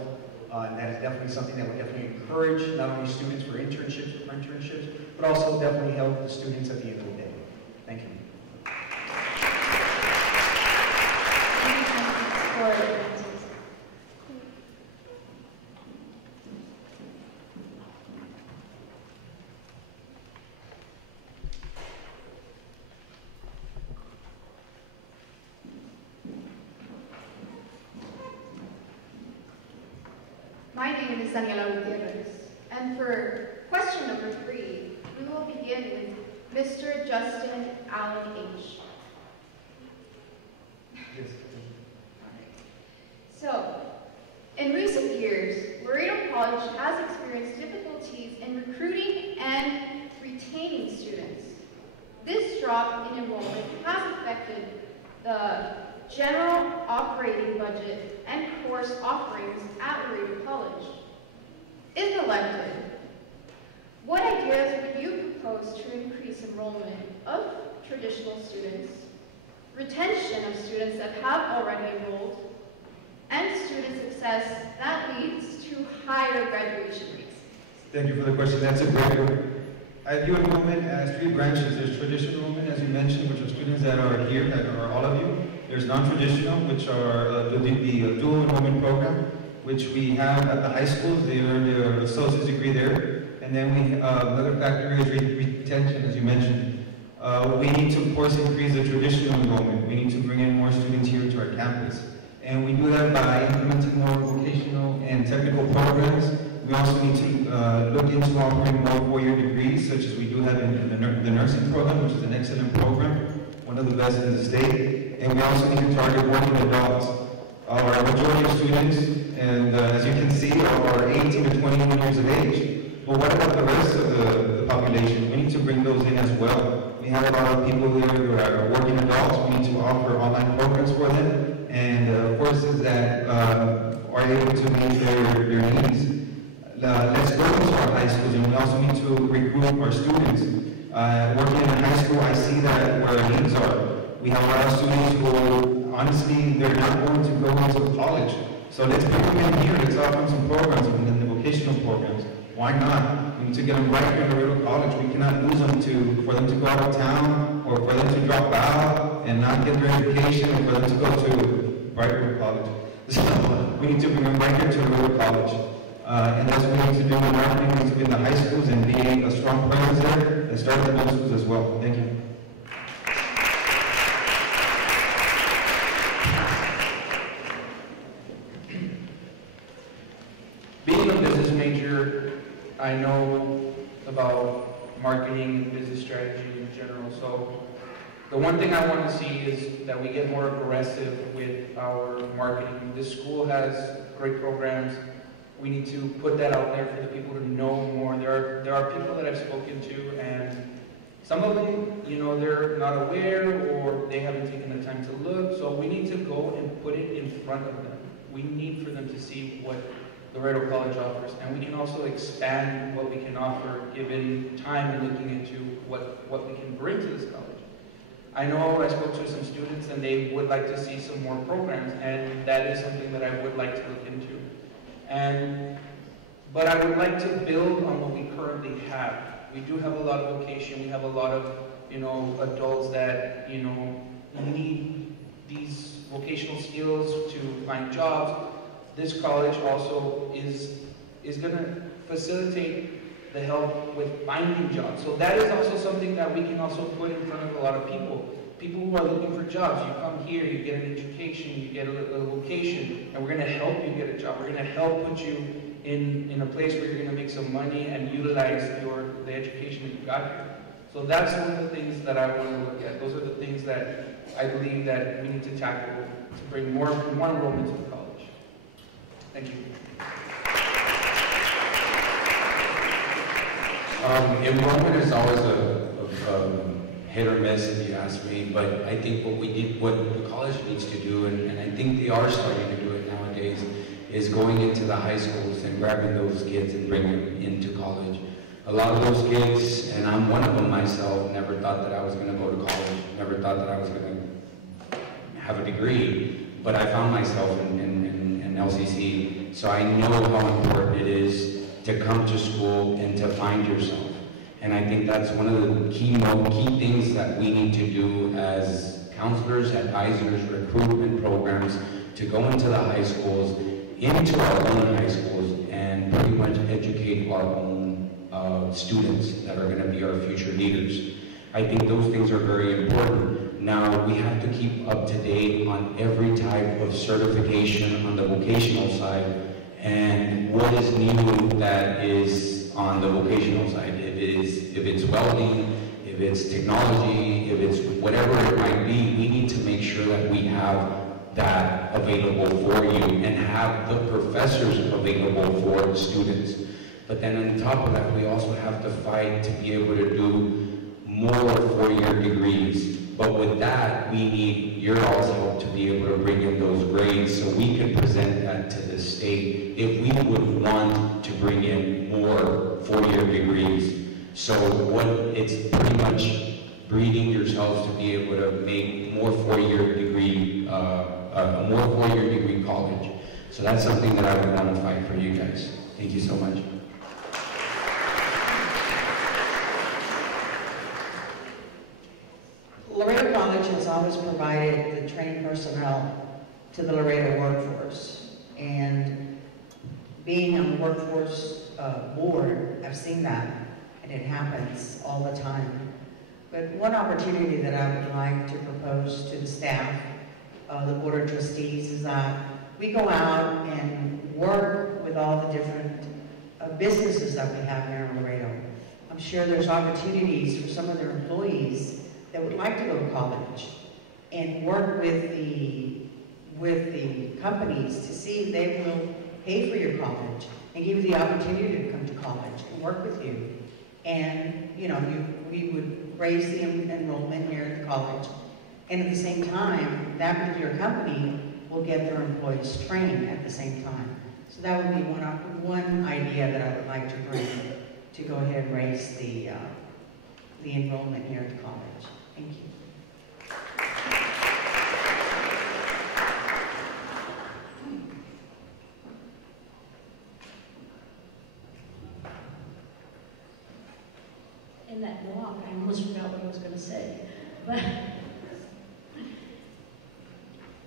And that is definitely something that would definitely encourage not only students for internships, but also definitely help the students at the end of the day. Thank you. My name is Daniela Gutierrez, and for question number 3, we will begin with Mr. Justin Allen H. Yes. So, in recent years, Laredo College has experienced difficulties in recruiting and retaining students. This drop in enrollment has affected the general operating budget and course offerings at Laredo College. If elected, what ideas would you propose to increase enrollment of traditional students, retention of students that have already enrolled, and student success that leads to higher graduation rates? Thank you for the question. That's a great one. I view enrollment as 3 branches. There's traditional enrollment, as you mentioned, which are students that are here, that are all of you. There's non-traditional, which are the dual enrollment program, which we have at the high schools. They earn their associate's degree there. And then we another factor is retention, as you mentioned. We need to, of course, increase the traditional enrollment. We need to bring in more students here to our campus. And we do that by implementing more vocational and technical programs. We also need to look into offering more 4-year degrees, such as we do have in the nursing program, which is an excellent program, one of the best in the state. And we also need to target working adults. Our majority of students, and as you can see, are 18 to 21 years of age. But what about the rest of the population? We need to bring those in as well. We have a lot of people here who are working adults. We need to offer online programs for them and courses that are able to meet their needs. Let's go to our high schools, and we also need to recruit our students. Working in high school, I see that where our needs are. We have a lot of students who, honestly, they're not going to go into college. So let's bring them in here. Let's offer them some programs, and then the vocational programs. Why not? We need to get them right here in Laredo College. We cannot lose them for them to go out of town, or for them to drop out and not get their education, or for them to go to Brightwood College. So we need to bring them right here to Laredo College. And that's what we need to do in marketing. We need to be in the high schools and be a strong presence there, and start at the middle schools as well. Thank you. Being a business major, I know about marketing and business strategy in general. So the one thing I want to see is that we get more aggressive with our marketing. This school has great programs. We need to put that out there for the people to know more. There are people that I've spoken to, and some of them, you know, they're not aware or they haven't taken the time to look. So we need to go and put it in front of them. We need for them to see what Laredo College offers, and we can also expand what we can offer given time and looking into what we can bring to this college. I know I spoke to some students and they would like to see some more programs, and that is something that I would like to look into. But I would like to build on what we currently have. We do have a lot of vocation. We have a lot of, you know, adults that, you know, need these vocational skills to find jobs. This college also is going to facilitate the help with finding jobs. So that is also something that we can also put in front of a lot of people. People who are looking for jobs, you come here, you get an education, you get a vocation, and we're going to help you get a job. We're going to help put you in a place where you're going to make some money and utilize the education that you got here. So that's one of the things that I want to look at. Those are the things that I believe that we need to tackle to bring more enrollment to the college. Thank you. Enrollment is always a hit or miss, if you ask me, but I think what the college needs to do, and I think they are starting to do it nowadays, is going into the high schools and grabbing those kids and bringing them into college. A lot of those kids, and I'm one of them myself, never thought that I was going to go to college, never thought that I was going to have a degree, but I found myself in LCC, so I know how important it is to come to school and to find yourself. And I think that's one of the key things that we need to do as counselors, advisors, recruitment programs, to go into the high schools, into our own high schools, and pretty much educate our own students that are going to be our future leaders. I think those things are very important. Now, we have to keep up to date on every type of certification on the vocational side, and what is new that is on the vocational side. If it's welding, if it's technology, if it's whatever it might be, we need to make sure that we have that available for you and have the professors available for the students. But then on top of that, we also have to fight to be able to do more four-year degrees. But with that, we need your all's help to be able to bring in those grades so we can present that to the state if we would want to bring in more four-year degrees. So it's pretty much breeding yourselves to be able to make more four-year degree, a more four-year degree college. So that's something that I would want to fight for you guys. Thank you so much. Laredo College has always provided the trained personnel to the Laredo workforce. And being on the workforce board, I've seen that, and it happens all the time. But one opportunity that I would like to propose to the staff, the Board of Trustees, is that we go out and work with all the different businesses that we have here in Laredo. I'm sure there's opportunities for some of their employees that would like to go to college and work with the companies to see if they will pay for your college and give you the opportunity to come to college and work with you. And, you know, we would raise the enrollment here at the college. And at the same time, that particular company will get their employees trained at the same time. So that would be one idea that I would like to bring to go ahead and raise the enrollment here at the college. Thank you. In that walk, I almost forgot what I was going to say. But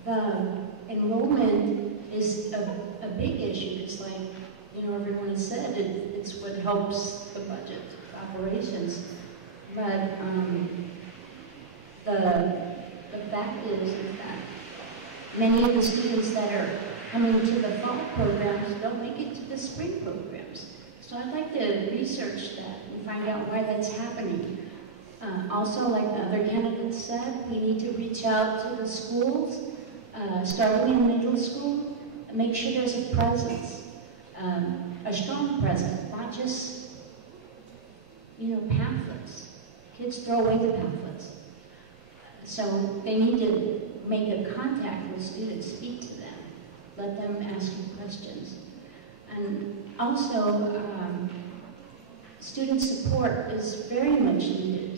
the enrollment is a big issue. It's like, you know, everyone has said, it's what helps the budget operations. But the fact is that many of the students that are coming to the fall programs don't make it to the spring programs. So I'd like to research that and find out why that's happening. Also, like the other candidates said, we need to reach out to the schools, starting in middle school, and make sure there's a presence, a strong presence, not just, you know, pamphlets. Kids throw away the pamphlets. So they need to make a contact with students, speak to them, let them ask you questions. And also, student support is very much needed.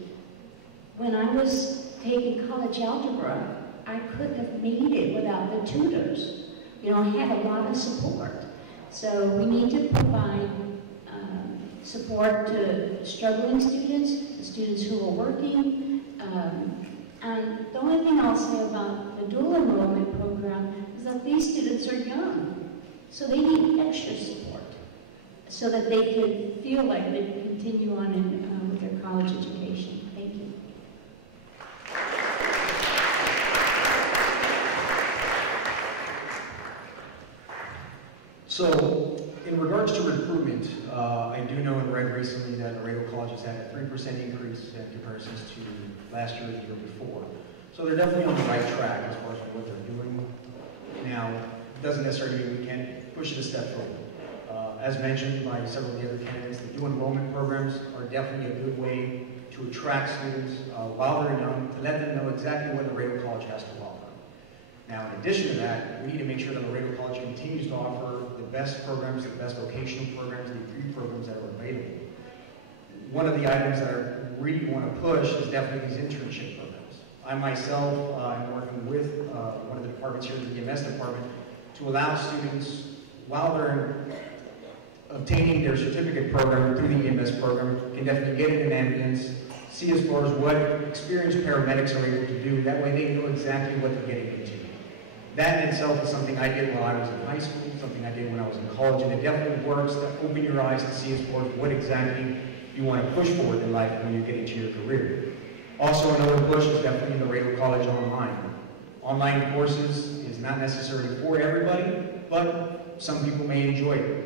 When I was taking college algebra, I couldn't have made it without the tutors. You know, I had a lot of support. So we need to provide support to struggling students, the students who are working. And the only thing I'll say about the dual enrollment program is that these students are young. So they need extra support so that they can feel like they can continue on with their college education. Thank you. So, in regards to recruitment, I do know and read recently that Laredo College has had a 3% increase in comparison to last year or the year before. So they're definitely on the right track as far as what they're doing. Now, it doesn't necessarily mean we can't push it a step further. As mentioned by several of the other candidates, the dual enrollment programs are definitely a good way to attract students while they're young, to let them know exactly what Laredo College has to offer. Now, in addition to that, we need to make sure that Laredo College continues to offer the best programs, the best vocational programs, the degree programs that are available. One of the items that I really want to push is definitely these internship programs. I myself am working with one of the departments here, the EMS department, to allow students, while they're obtaining their certificate program through the EMS program, can definitely get in an ambulance, see as far as what experienced paramedics are able to do. That way they know exactly what they're getting into. That in itself is something I did while I was in high school, something I did when I was in college, and it definitely works to open your eyes to see as far as what exactly you want to push forward in life when you get into your career. Also, another push is definitely the Laredo College Online. Online courses is not necessarily for everybody, but some people may enjoy it.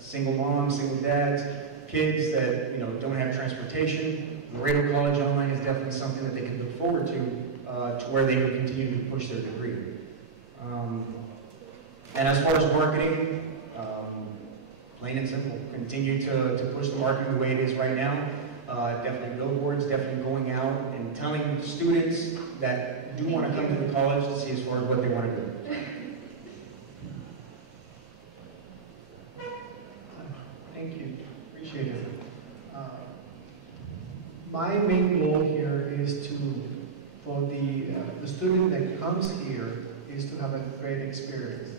Single moms, single dads, kids that don't have transportation. Laredo College Online is definitely something that they can look forward to where they can continue to push their degree. And as far as marketing, plain and simple, continue to push the marketing the way it is right now. Definitely billboards, definitely going out and telling students that do want to come to the college to see as far as what they want to do. Thank you. Appreciate it. My main goal here is for the student that comes here is to have a great experience.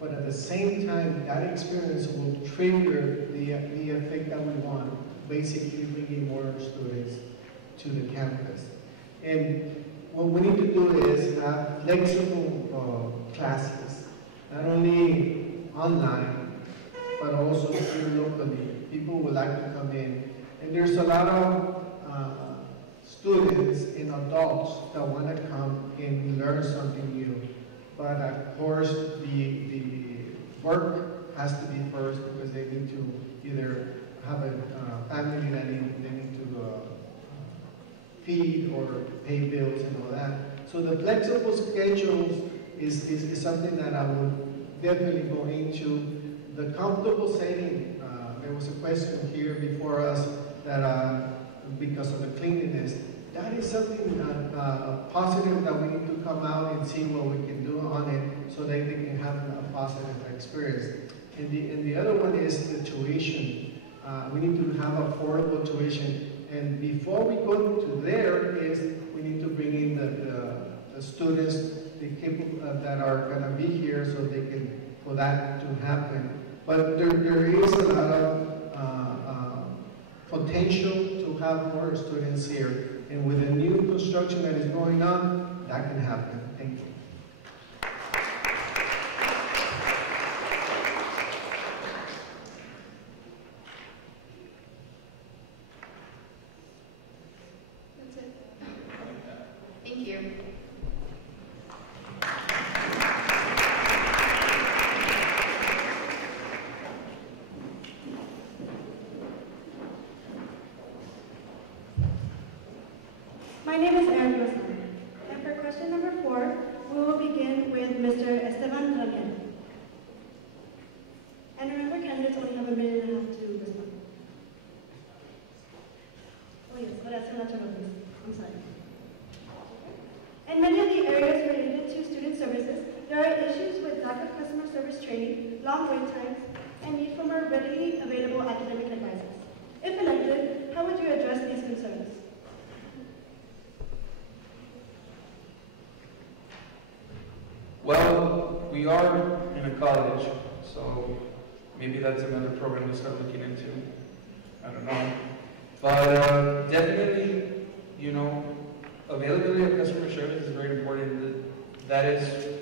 But at the same time, that experience will trigger the effect that we want, basically bringing more students to the campus. And what we need to do is have flexible classes, not only online, but also here locally. People would like to come in. And there's a lot of students and adults that want to come and learn something new. But of course, the work has to be first because they need to either have a family that they need to feed or pay bills and all that. So the flexible schedules is something that I would definitely go into. The comfortable setting, there was a question here before us that because of the cleanliness, that is something positive that we need to come out and see what we can do on it so that they can have a positive experience. And the other one is the tuition. We need to have affordable tuition. And before we go to there is we need to bring in the students, the people that are going to be here so they can, for that to happen. But there is a lot of potential to have more students here. And with the new construction that is going on, that can happen. Thank you. Thank you. My name is Erin Rosana, and for question number 4, we will begin with Mr. Esteban Ramírez. And remember, candidates only have a minute and a half to respond. Oh yes, but that's not please. I'm sorry. In many of the areas related to student services, there are issues with lack of customer service training, long wait times, and need for more readily available academic advisors. If elected, how would you address these concerns? Well, we are in a college, so maybe that's another program to start looking into. I don't know. But definitely, you know, availability of customer service is very important. That is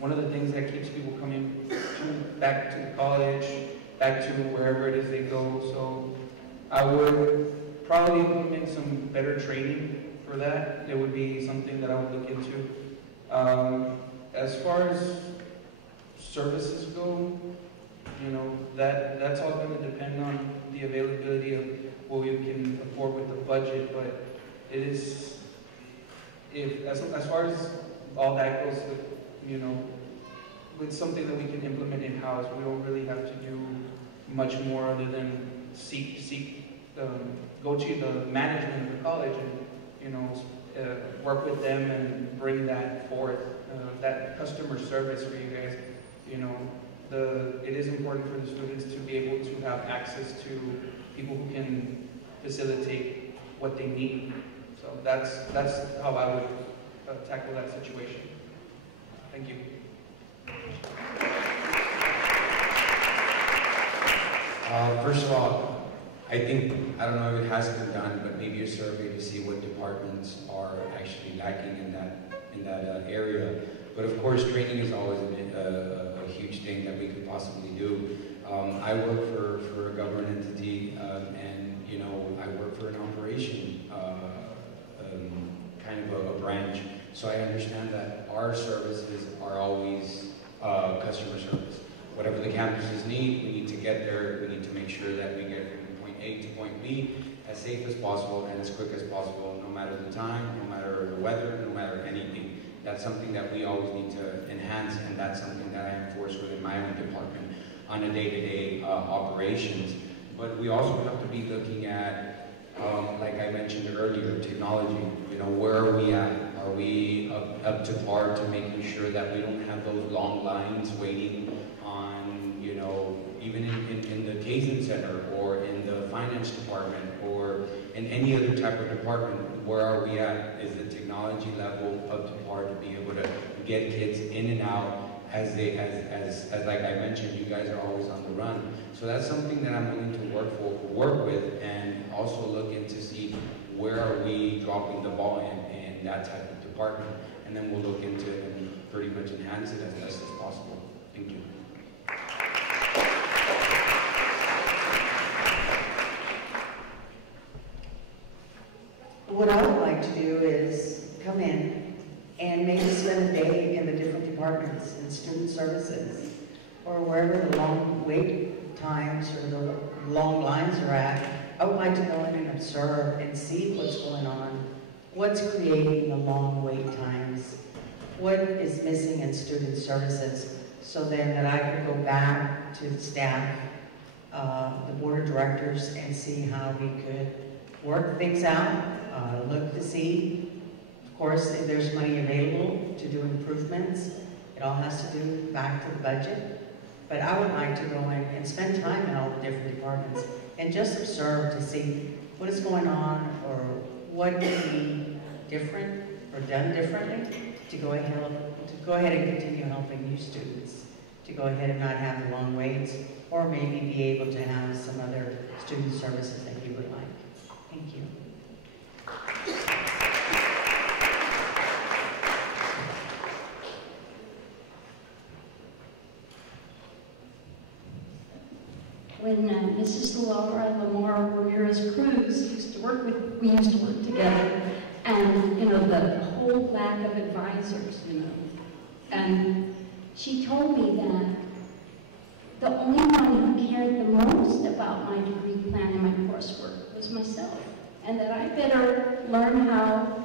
one of the things that keeps people coming back to college, back to wherever it is they go. So I would probably implement some better training for that. It would be something that I would look into. As far as services go, you know, that's all going to depend on the availability of what we can afford with the budget. But it is, as far as all that goes, you know, it's something that we can implement in-house. We don't really have to do much more other than go to the management of the college and, you know, work with them and bring that forth, that customer service for you guys. You know, it is important for the students to be able to have access to people who can facilitate what they need. So that's how I would tackle that situation. Thank you. First of all, I think, I don't know if it has been done, but maybe a survey to see what departments are actually lacking in that area. But of course, training is always a huge thing that we could possibly do. I work for a government entity, and you know, I work for an operation, kind of a branch. So I understand that our services are always customer service. Whatever the campuses need, we need to get there. We need to make sure that we get from point A to point B as safe as possible and as quick as possible, no matter the time, no matter the weather, no matter anything. That's something that we always need to enhance, and that's something that I enforce within my own department on a day-to-day operations. But we also have to be looking at, like I mentioned earlier, technology. You know, where are we at? Are we up to par to making sure that we don't have those long lines waiting on, you know, even in the Kazen Center or in the finance department or in any other type of department? Where are we at? Is the technology level up to par to be able to get kids in and out as like I mentioned, you guys are always on the run. So that's something that I'm willing to work with, and also look into see where are we dropping the ball in that type of department, and then we'll look into it and pretty much enhance it as best as possible. Thank you. What I would like to do is come in and maybe spend a day in the different departments in student services or wherever the long wait times or the long lines are at. I would like to go in and observe and see what's going on, what's creating the long wait times, what is missing in student services, so then that I could go back to the staff, the board of directors, and see how we could work things out, look to see, of course, if there's money available to do improvements. It all has to do back to the budget. But I would like to go in and spend time in all the different departments and just observe to see what is going on or what can be different or done differently to go ahead and continue helping you students, to go ahead and not have the long waits, or maybe be able to have some other student services that you would like. Thank you. When Mrs. Laura Lamar Ramirez Cruz used to work with, we used to work together, and the whole lack of advisors, and she told me that the only one who cared the most about my degree plan and my coursework was myself, and that I better learn how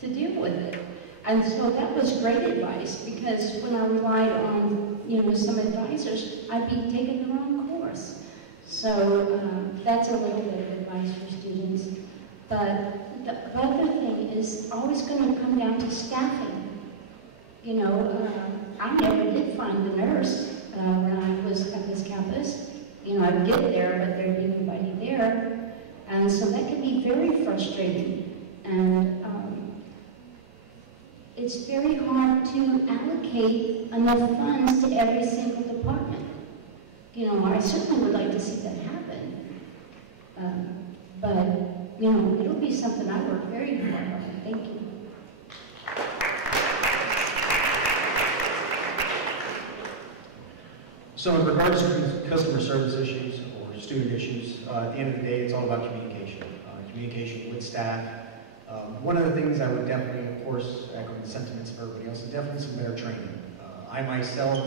to deal with it. And so that was great advice, because when I relied on, some advisors, I'd be taking the wrong course. So that's a little bit of advice for students. But the other thing is always going to come down to staffing. I never did find the nurse when I was at this campus. I'd get there, but there'd be nobody there. And so that can be very frustrating. And it's very hard to allocate enough funds to every single department. I certainly would like to see that happen. But it'll be something I work very hard on. Thank you. So in regards to customer service issues or student issues, at the end of the day, it's all about communication. Communication with staff. One of the things I would definitely, of course, echo the sentiments of everybody else, is definitely some better training. I myself,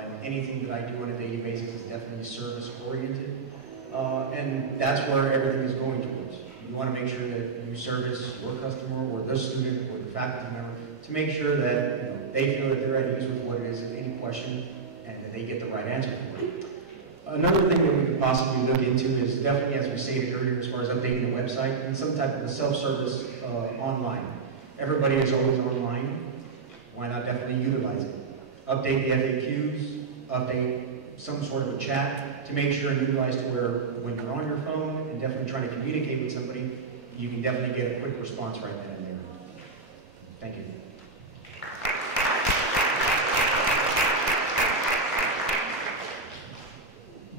and anything that I do on a daily basis is definitely service-oriented. And that's where everything is going towards. You want to make sure that you service your customer or the student or the faculty member to make sure that they feel that they're at ease with what it is, if any question, and that they get the right answer for it. Another thing that we could possibly look into is definitely, as we stated earlier, as far as updating the website and some type of a self-service online. Everybody is always online. Why not definitely utilize it? Update the FAQs, update some sort of a chat to make sure and utilize to where when you're on your phone and definitely trying to communicate with somebody, you can definitely get a quick response right then and there. Thank you.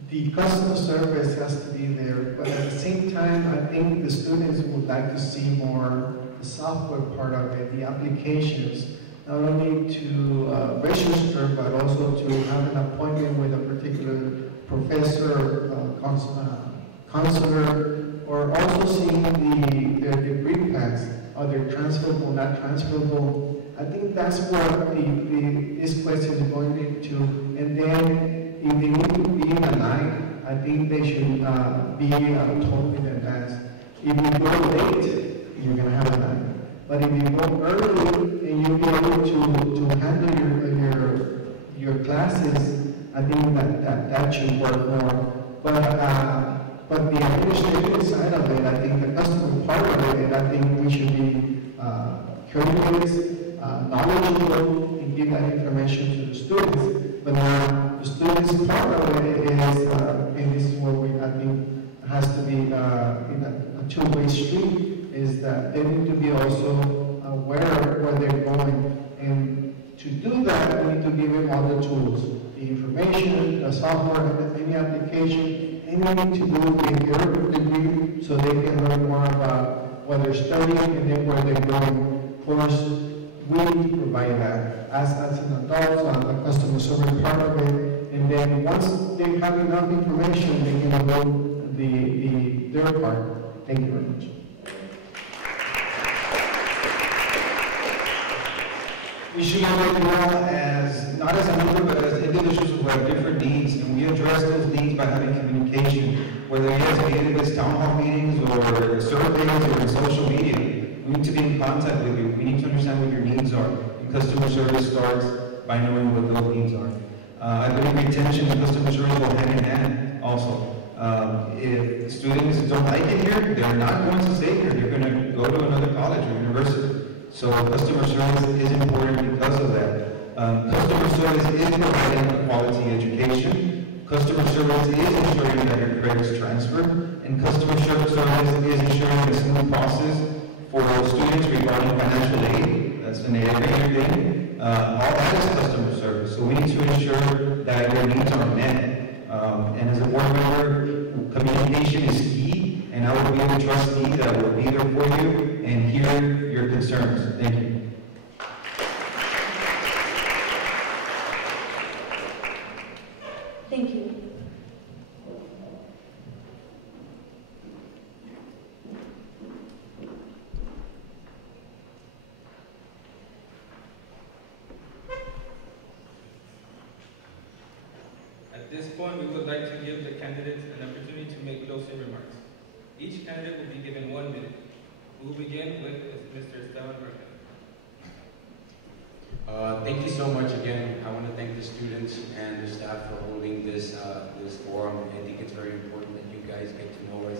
The customer service has to be there, but at the same time, I think the students would like to see more the software part of it, the applications, not only to register, but also to have an appointment with a particular professor, counselor, or also seeing their degree plans. Are they transferable, not transferable? I think that's what this question is going into. And then, if they need to be in a line, I think they should be told in advance. If you go late, you're going to have a line. But if you go early and you'll be able to handle your classes, I think that should work more. But the administrative side of it, I think the customer part of it, I think we should be curious, knowledgeable, and give that information to the students. But now, the students part of it is, and this is where I think has to be in a two-way street, is that they need to be also aware of where they're going. And to do that, we need to give them all the tools, the information, the software, any application, anything to do with their degree, so they can learn more about what they're studying and then where they're going. Of course, we need to provide that as an adult, the customer service part of it, and then once they have enough information, they can do their part. Thank you very much. We should look at you all as, not as a number, but as individuals who have different needs, and we address those needs by having communication, whether it is via this town hall meetings or surveys or in social media. We need to be in contact with you. We need to understand what your needs are. And customer service starts by knowing what those needs are. I believe retention and customer service go hand in hand also. If students don't like it here, they're not going to stay here. They're going to go to another college or university. So customer service is important because of that. Customer service is providing a quality education. Customer service is ensuring that your credits transfer, and customer service is ensuring a smooth process for students regarding financial aid. That's an every thing. All that is customer service. So we need to ensure that your needs are met. And as a board member, communication is key, and I will be the trustee that will be there for you and hear your concerns. Thank you. Thank you. At this point, we would like to give the candidates an opportunity to make closing remarks. Each candidate will be given 1 minute. We will begin with Mr. Esteban Burke. Thank you so much again. I want to thank the students and the staff for holding this forum. I think it's very important that you guys get to know us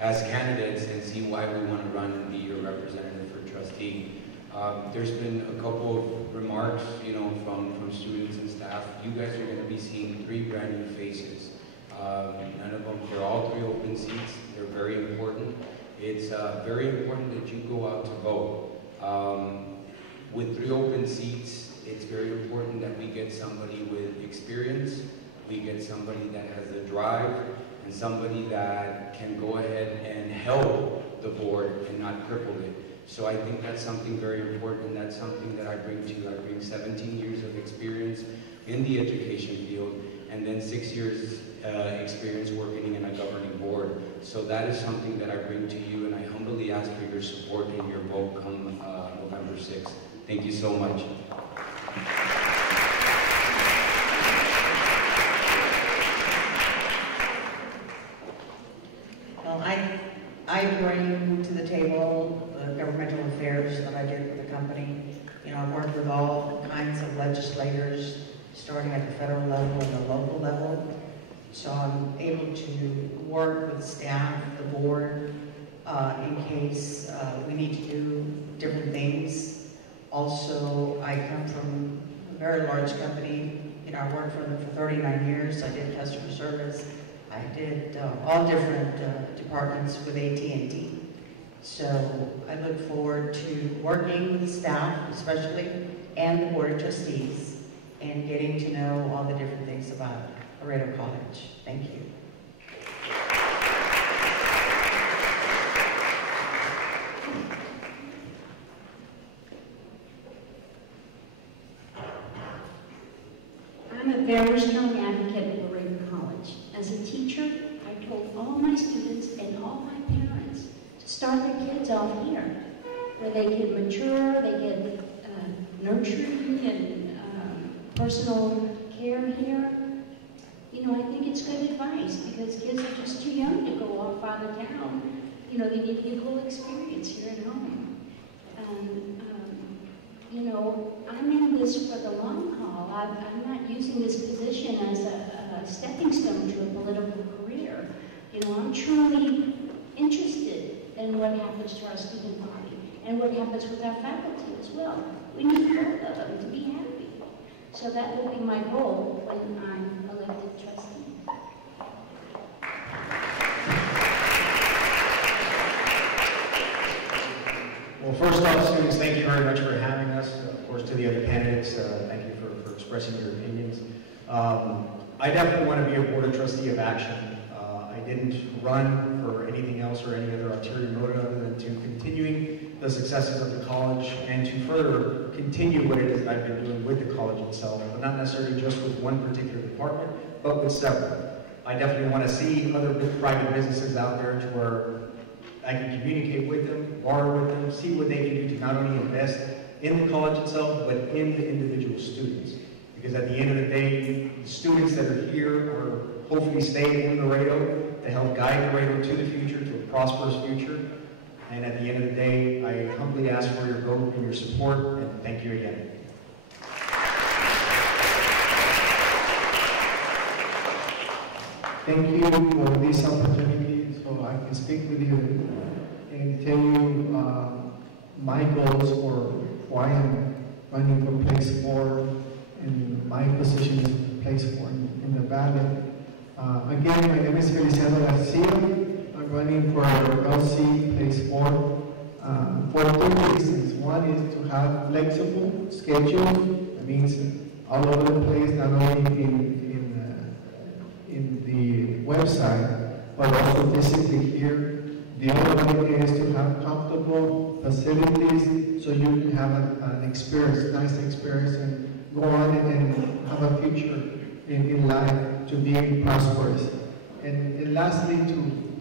as candidates and see why we want to run and be your representative for trustee. There's been a couple of remarks, from students and staff. You guys are going to be seeing 3 brand new faces. None of them, they're all 3 open seats. They're very important. It's very important that you go out to vote. With 3 open seats, it's very important that we get somebody with experience, we get somebody that has the drive, and somebody that can go ahead and help the board and not cripple it. So I think that's something very important, and that's something that I bring to you. I bring 17 years of experience in the education field, and then 6 years experience working in a governing board. So that is something that I bring to you, and I humbly ask for your support and your vote come November 6th. Thank you so much. Well, I bring to the table the governmental affairs that I did with the company. I've worked with all kinds of legislators, starting at the federal level and the local level. So I'm able to work with staff, the board, in case we need to do different things. Also, I come from a very large company. I worked for them for 39 years. I did customer service. I did all different departments with AT&T. So I look forward to working with the staff, especially, and the Board of Trustees, and getting to know all the different things about Laredo College. Thank you. I'm a very strong advocate of Laredo College. As a teacher, I told all my students and all my parents to start their kids off here, where they can mature, they get nurturing and personal care here. I think it's good advice because kids are just too young to go off out of town. They need to get a whole experience here at home. And, I'm in this for the long haul. I'm not using this position as a stepping stone to a political career. I'm truly interested in what happens to our student body and what happens with our faculty as well. We need both of them to be happy. So that will be my goal when I'm elected trustee. Well, first off, students, thank you very much for having us. Of course, to the other candidates, thank you for expressing your opinions. I definitely want to be a Board of Trustee of Action. I didn't run for anything else or any other ulterior motive other than to continuing the successes of the college and to further continue what it is I've been doing with the college itself, but not necessarily just with one particular department, but with several. I definitely want to see other private businesses out there to where I can communicate with them, borrow with them, see what they can do to not only invest in the college itself, but in the individual students. Because at the end of the day, the students that are here are hopefully staying in Laredo to help guide Laredo to the future, to a prosperous future. And at the end of the day, I humbly ask for your vote and your support, and thank you again. Thank you for this opportunity so I can speak with you and tell you my goals for why I'm running for place 4 and my position is place 4 in the ballot. Again, my name is Feliciano Garcia. I'm running for LC place 4 for 2 reasons. One is to have flexible schedule. That means all over the place, not only in the website, but also physically here. The other one is to have comfortable facilities so you can have an experience, nice experience, and go on and have a future in life, to be prosperous. And lastly,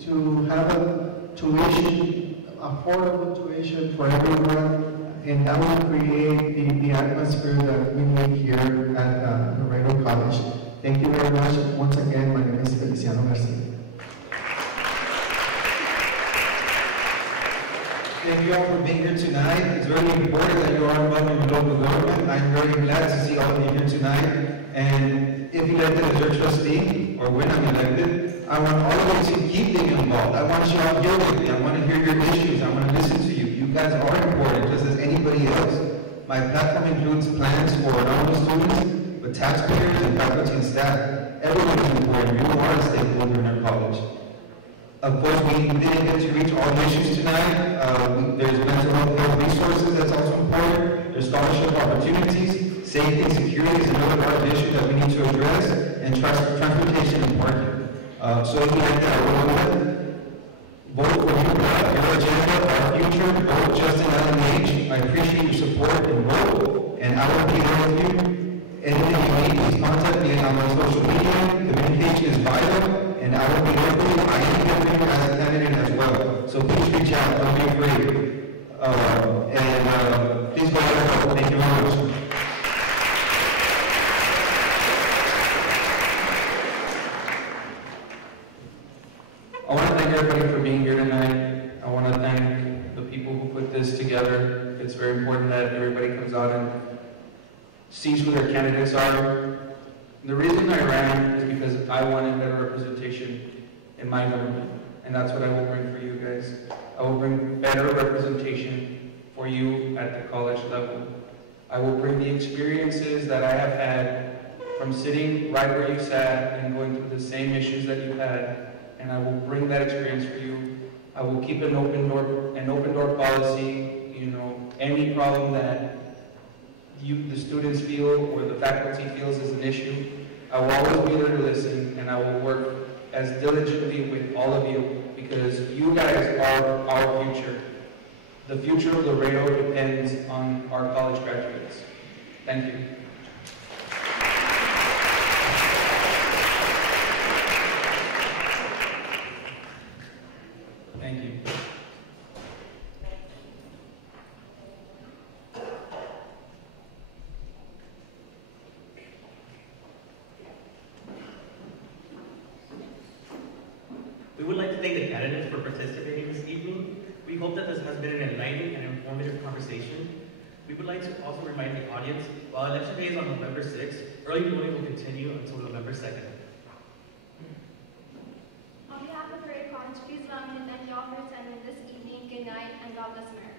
to have a tuition, affordable tuition for everyone, and that will create the atmosphere that we need here at Laredo College. Thank you very much. Once again, my name is Feliciano Garcia. Thank you all for being here tonight. It's very important that you are involved in your local government. I'm very glad to see all of you here tonight. And if elected as your trustee, or when I'm elected, I want all of you to keep being involved. I want you out here with me. I want to hear your issues. I want to listen to you. You guys are important, just as anybody else. My platform includes plans for not only students, but taxpayers and faculty and staff. Everyone is important. You are a stakeholder in our college. Of course, we didn't get to reach all the issues tonight. There's mental health resources that's also important. There's scholarship opportunities, safety and security is another large issue that we need to address, and transportation and parking. So if you like that, vote for your agenda, our future, vote Justin LMH. I appreciate your support and vote, and I will be there with you. Anything you need, please contact me on my social media. Communication is vital. And I will be there for you. I am here for you as a candidate as well. So please reach out. Don't be afraid. Please go ahead and vote. Thank you very much. I want to thank everybody for being here tonight. I want to thank the people who put this together. It's very important that everybody comes out and sees who their candidates are. The reason I ran is because I wanted better representation in my government, and that's what I will bring for you guys. I will bring better representation for you at the college level. I will bring the experiences that I have had from sitting right where you sat and going through the same issues that you had, and I will bring that experience for you. I will keep an open door policy. You know, any problem that the students feel or the faculty feels is an issue, I will always be there to listen, and I will work as diligently with all of you, because you guys are our future. The future of Laredo depends on our college graduates. Thank you. Thank you. We would like to thank the candidates for participating this evening. We hope that this has been an enlightening and informative conversation. We would like to also remind the audience, while election day is on November 6th, early voting will continue until November 2nd. On behalf of Laredo College, please allow me to thank you all for attending this evening. Good night, and God bless America.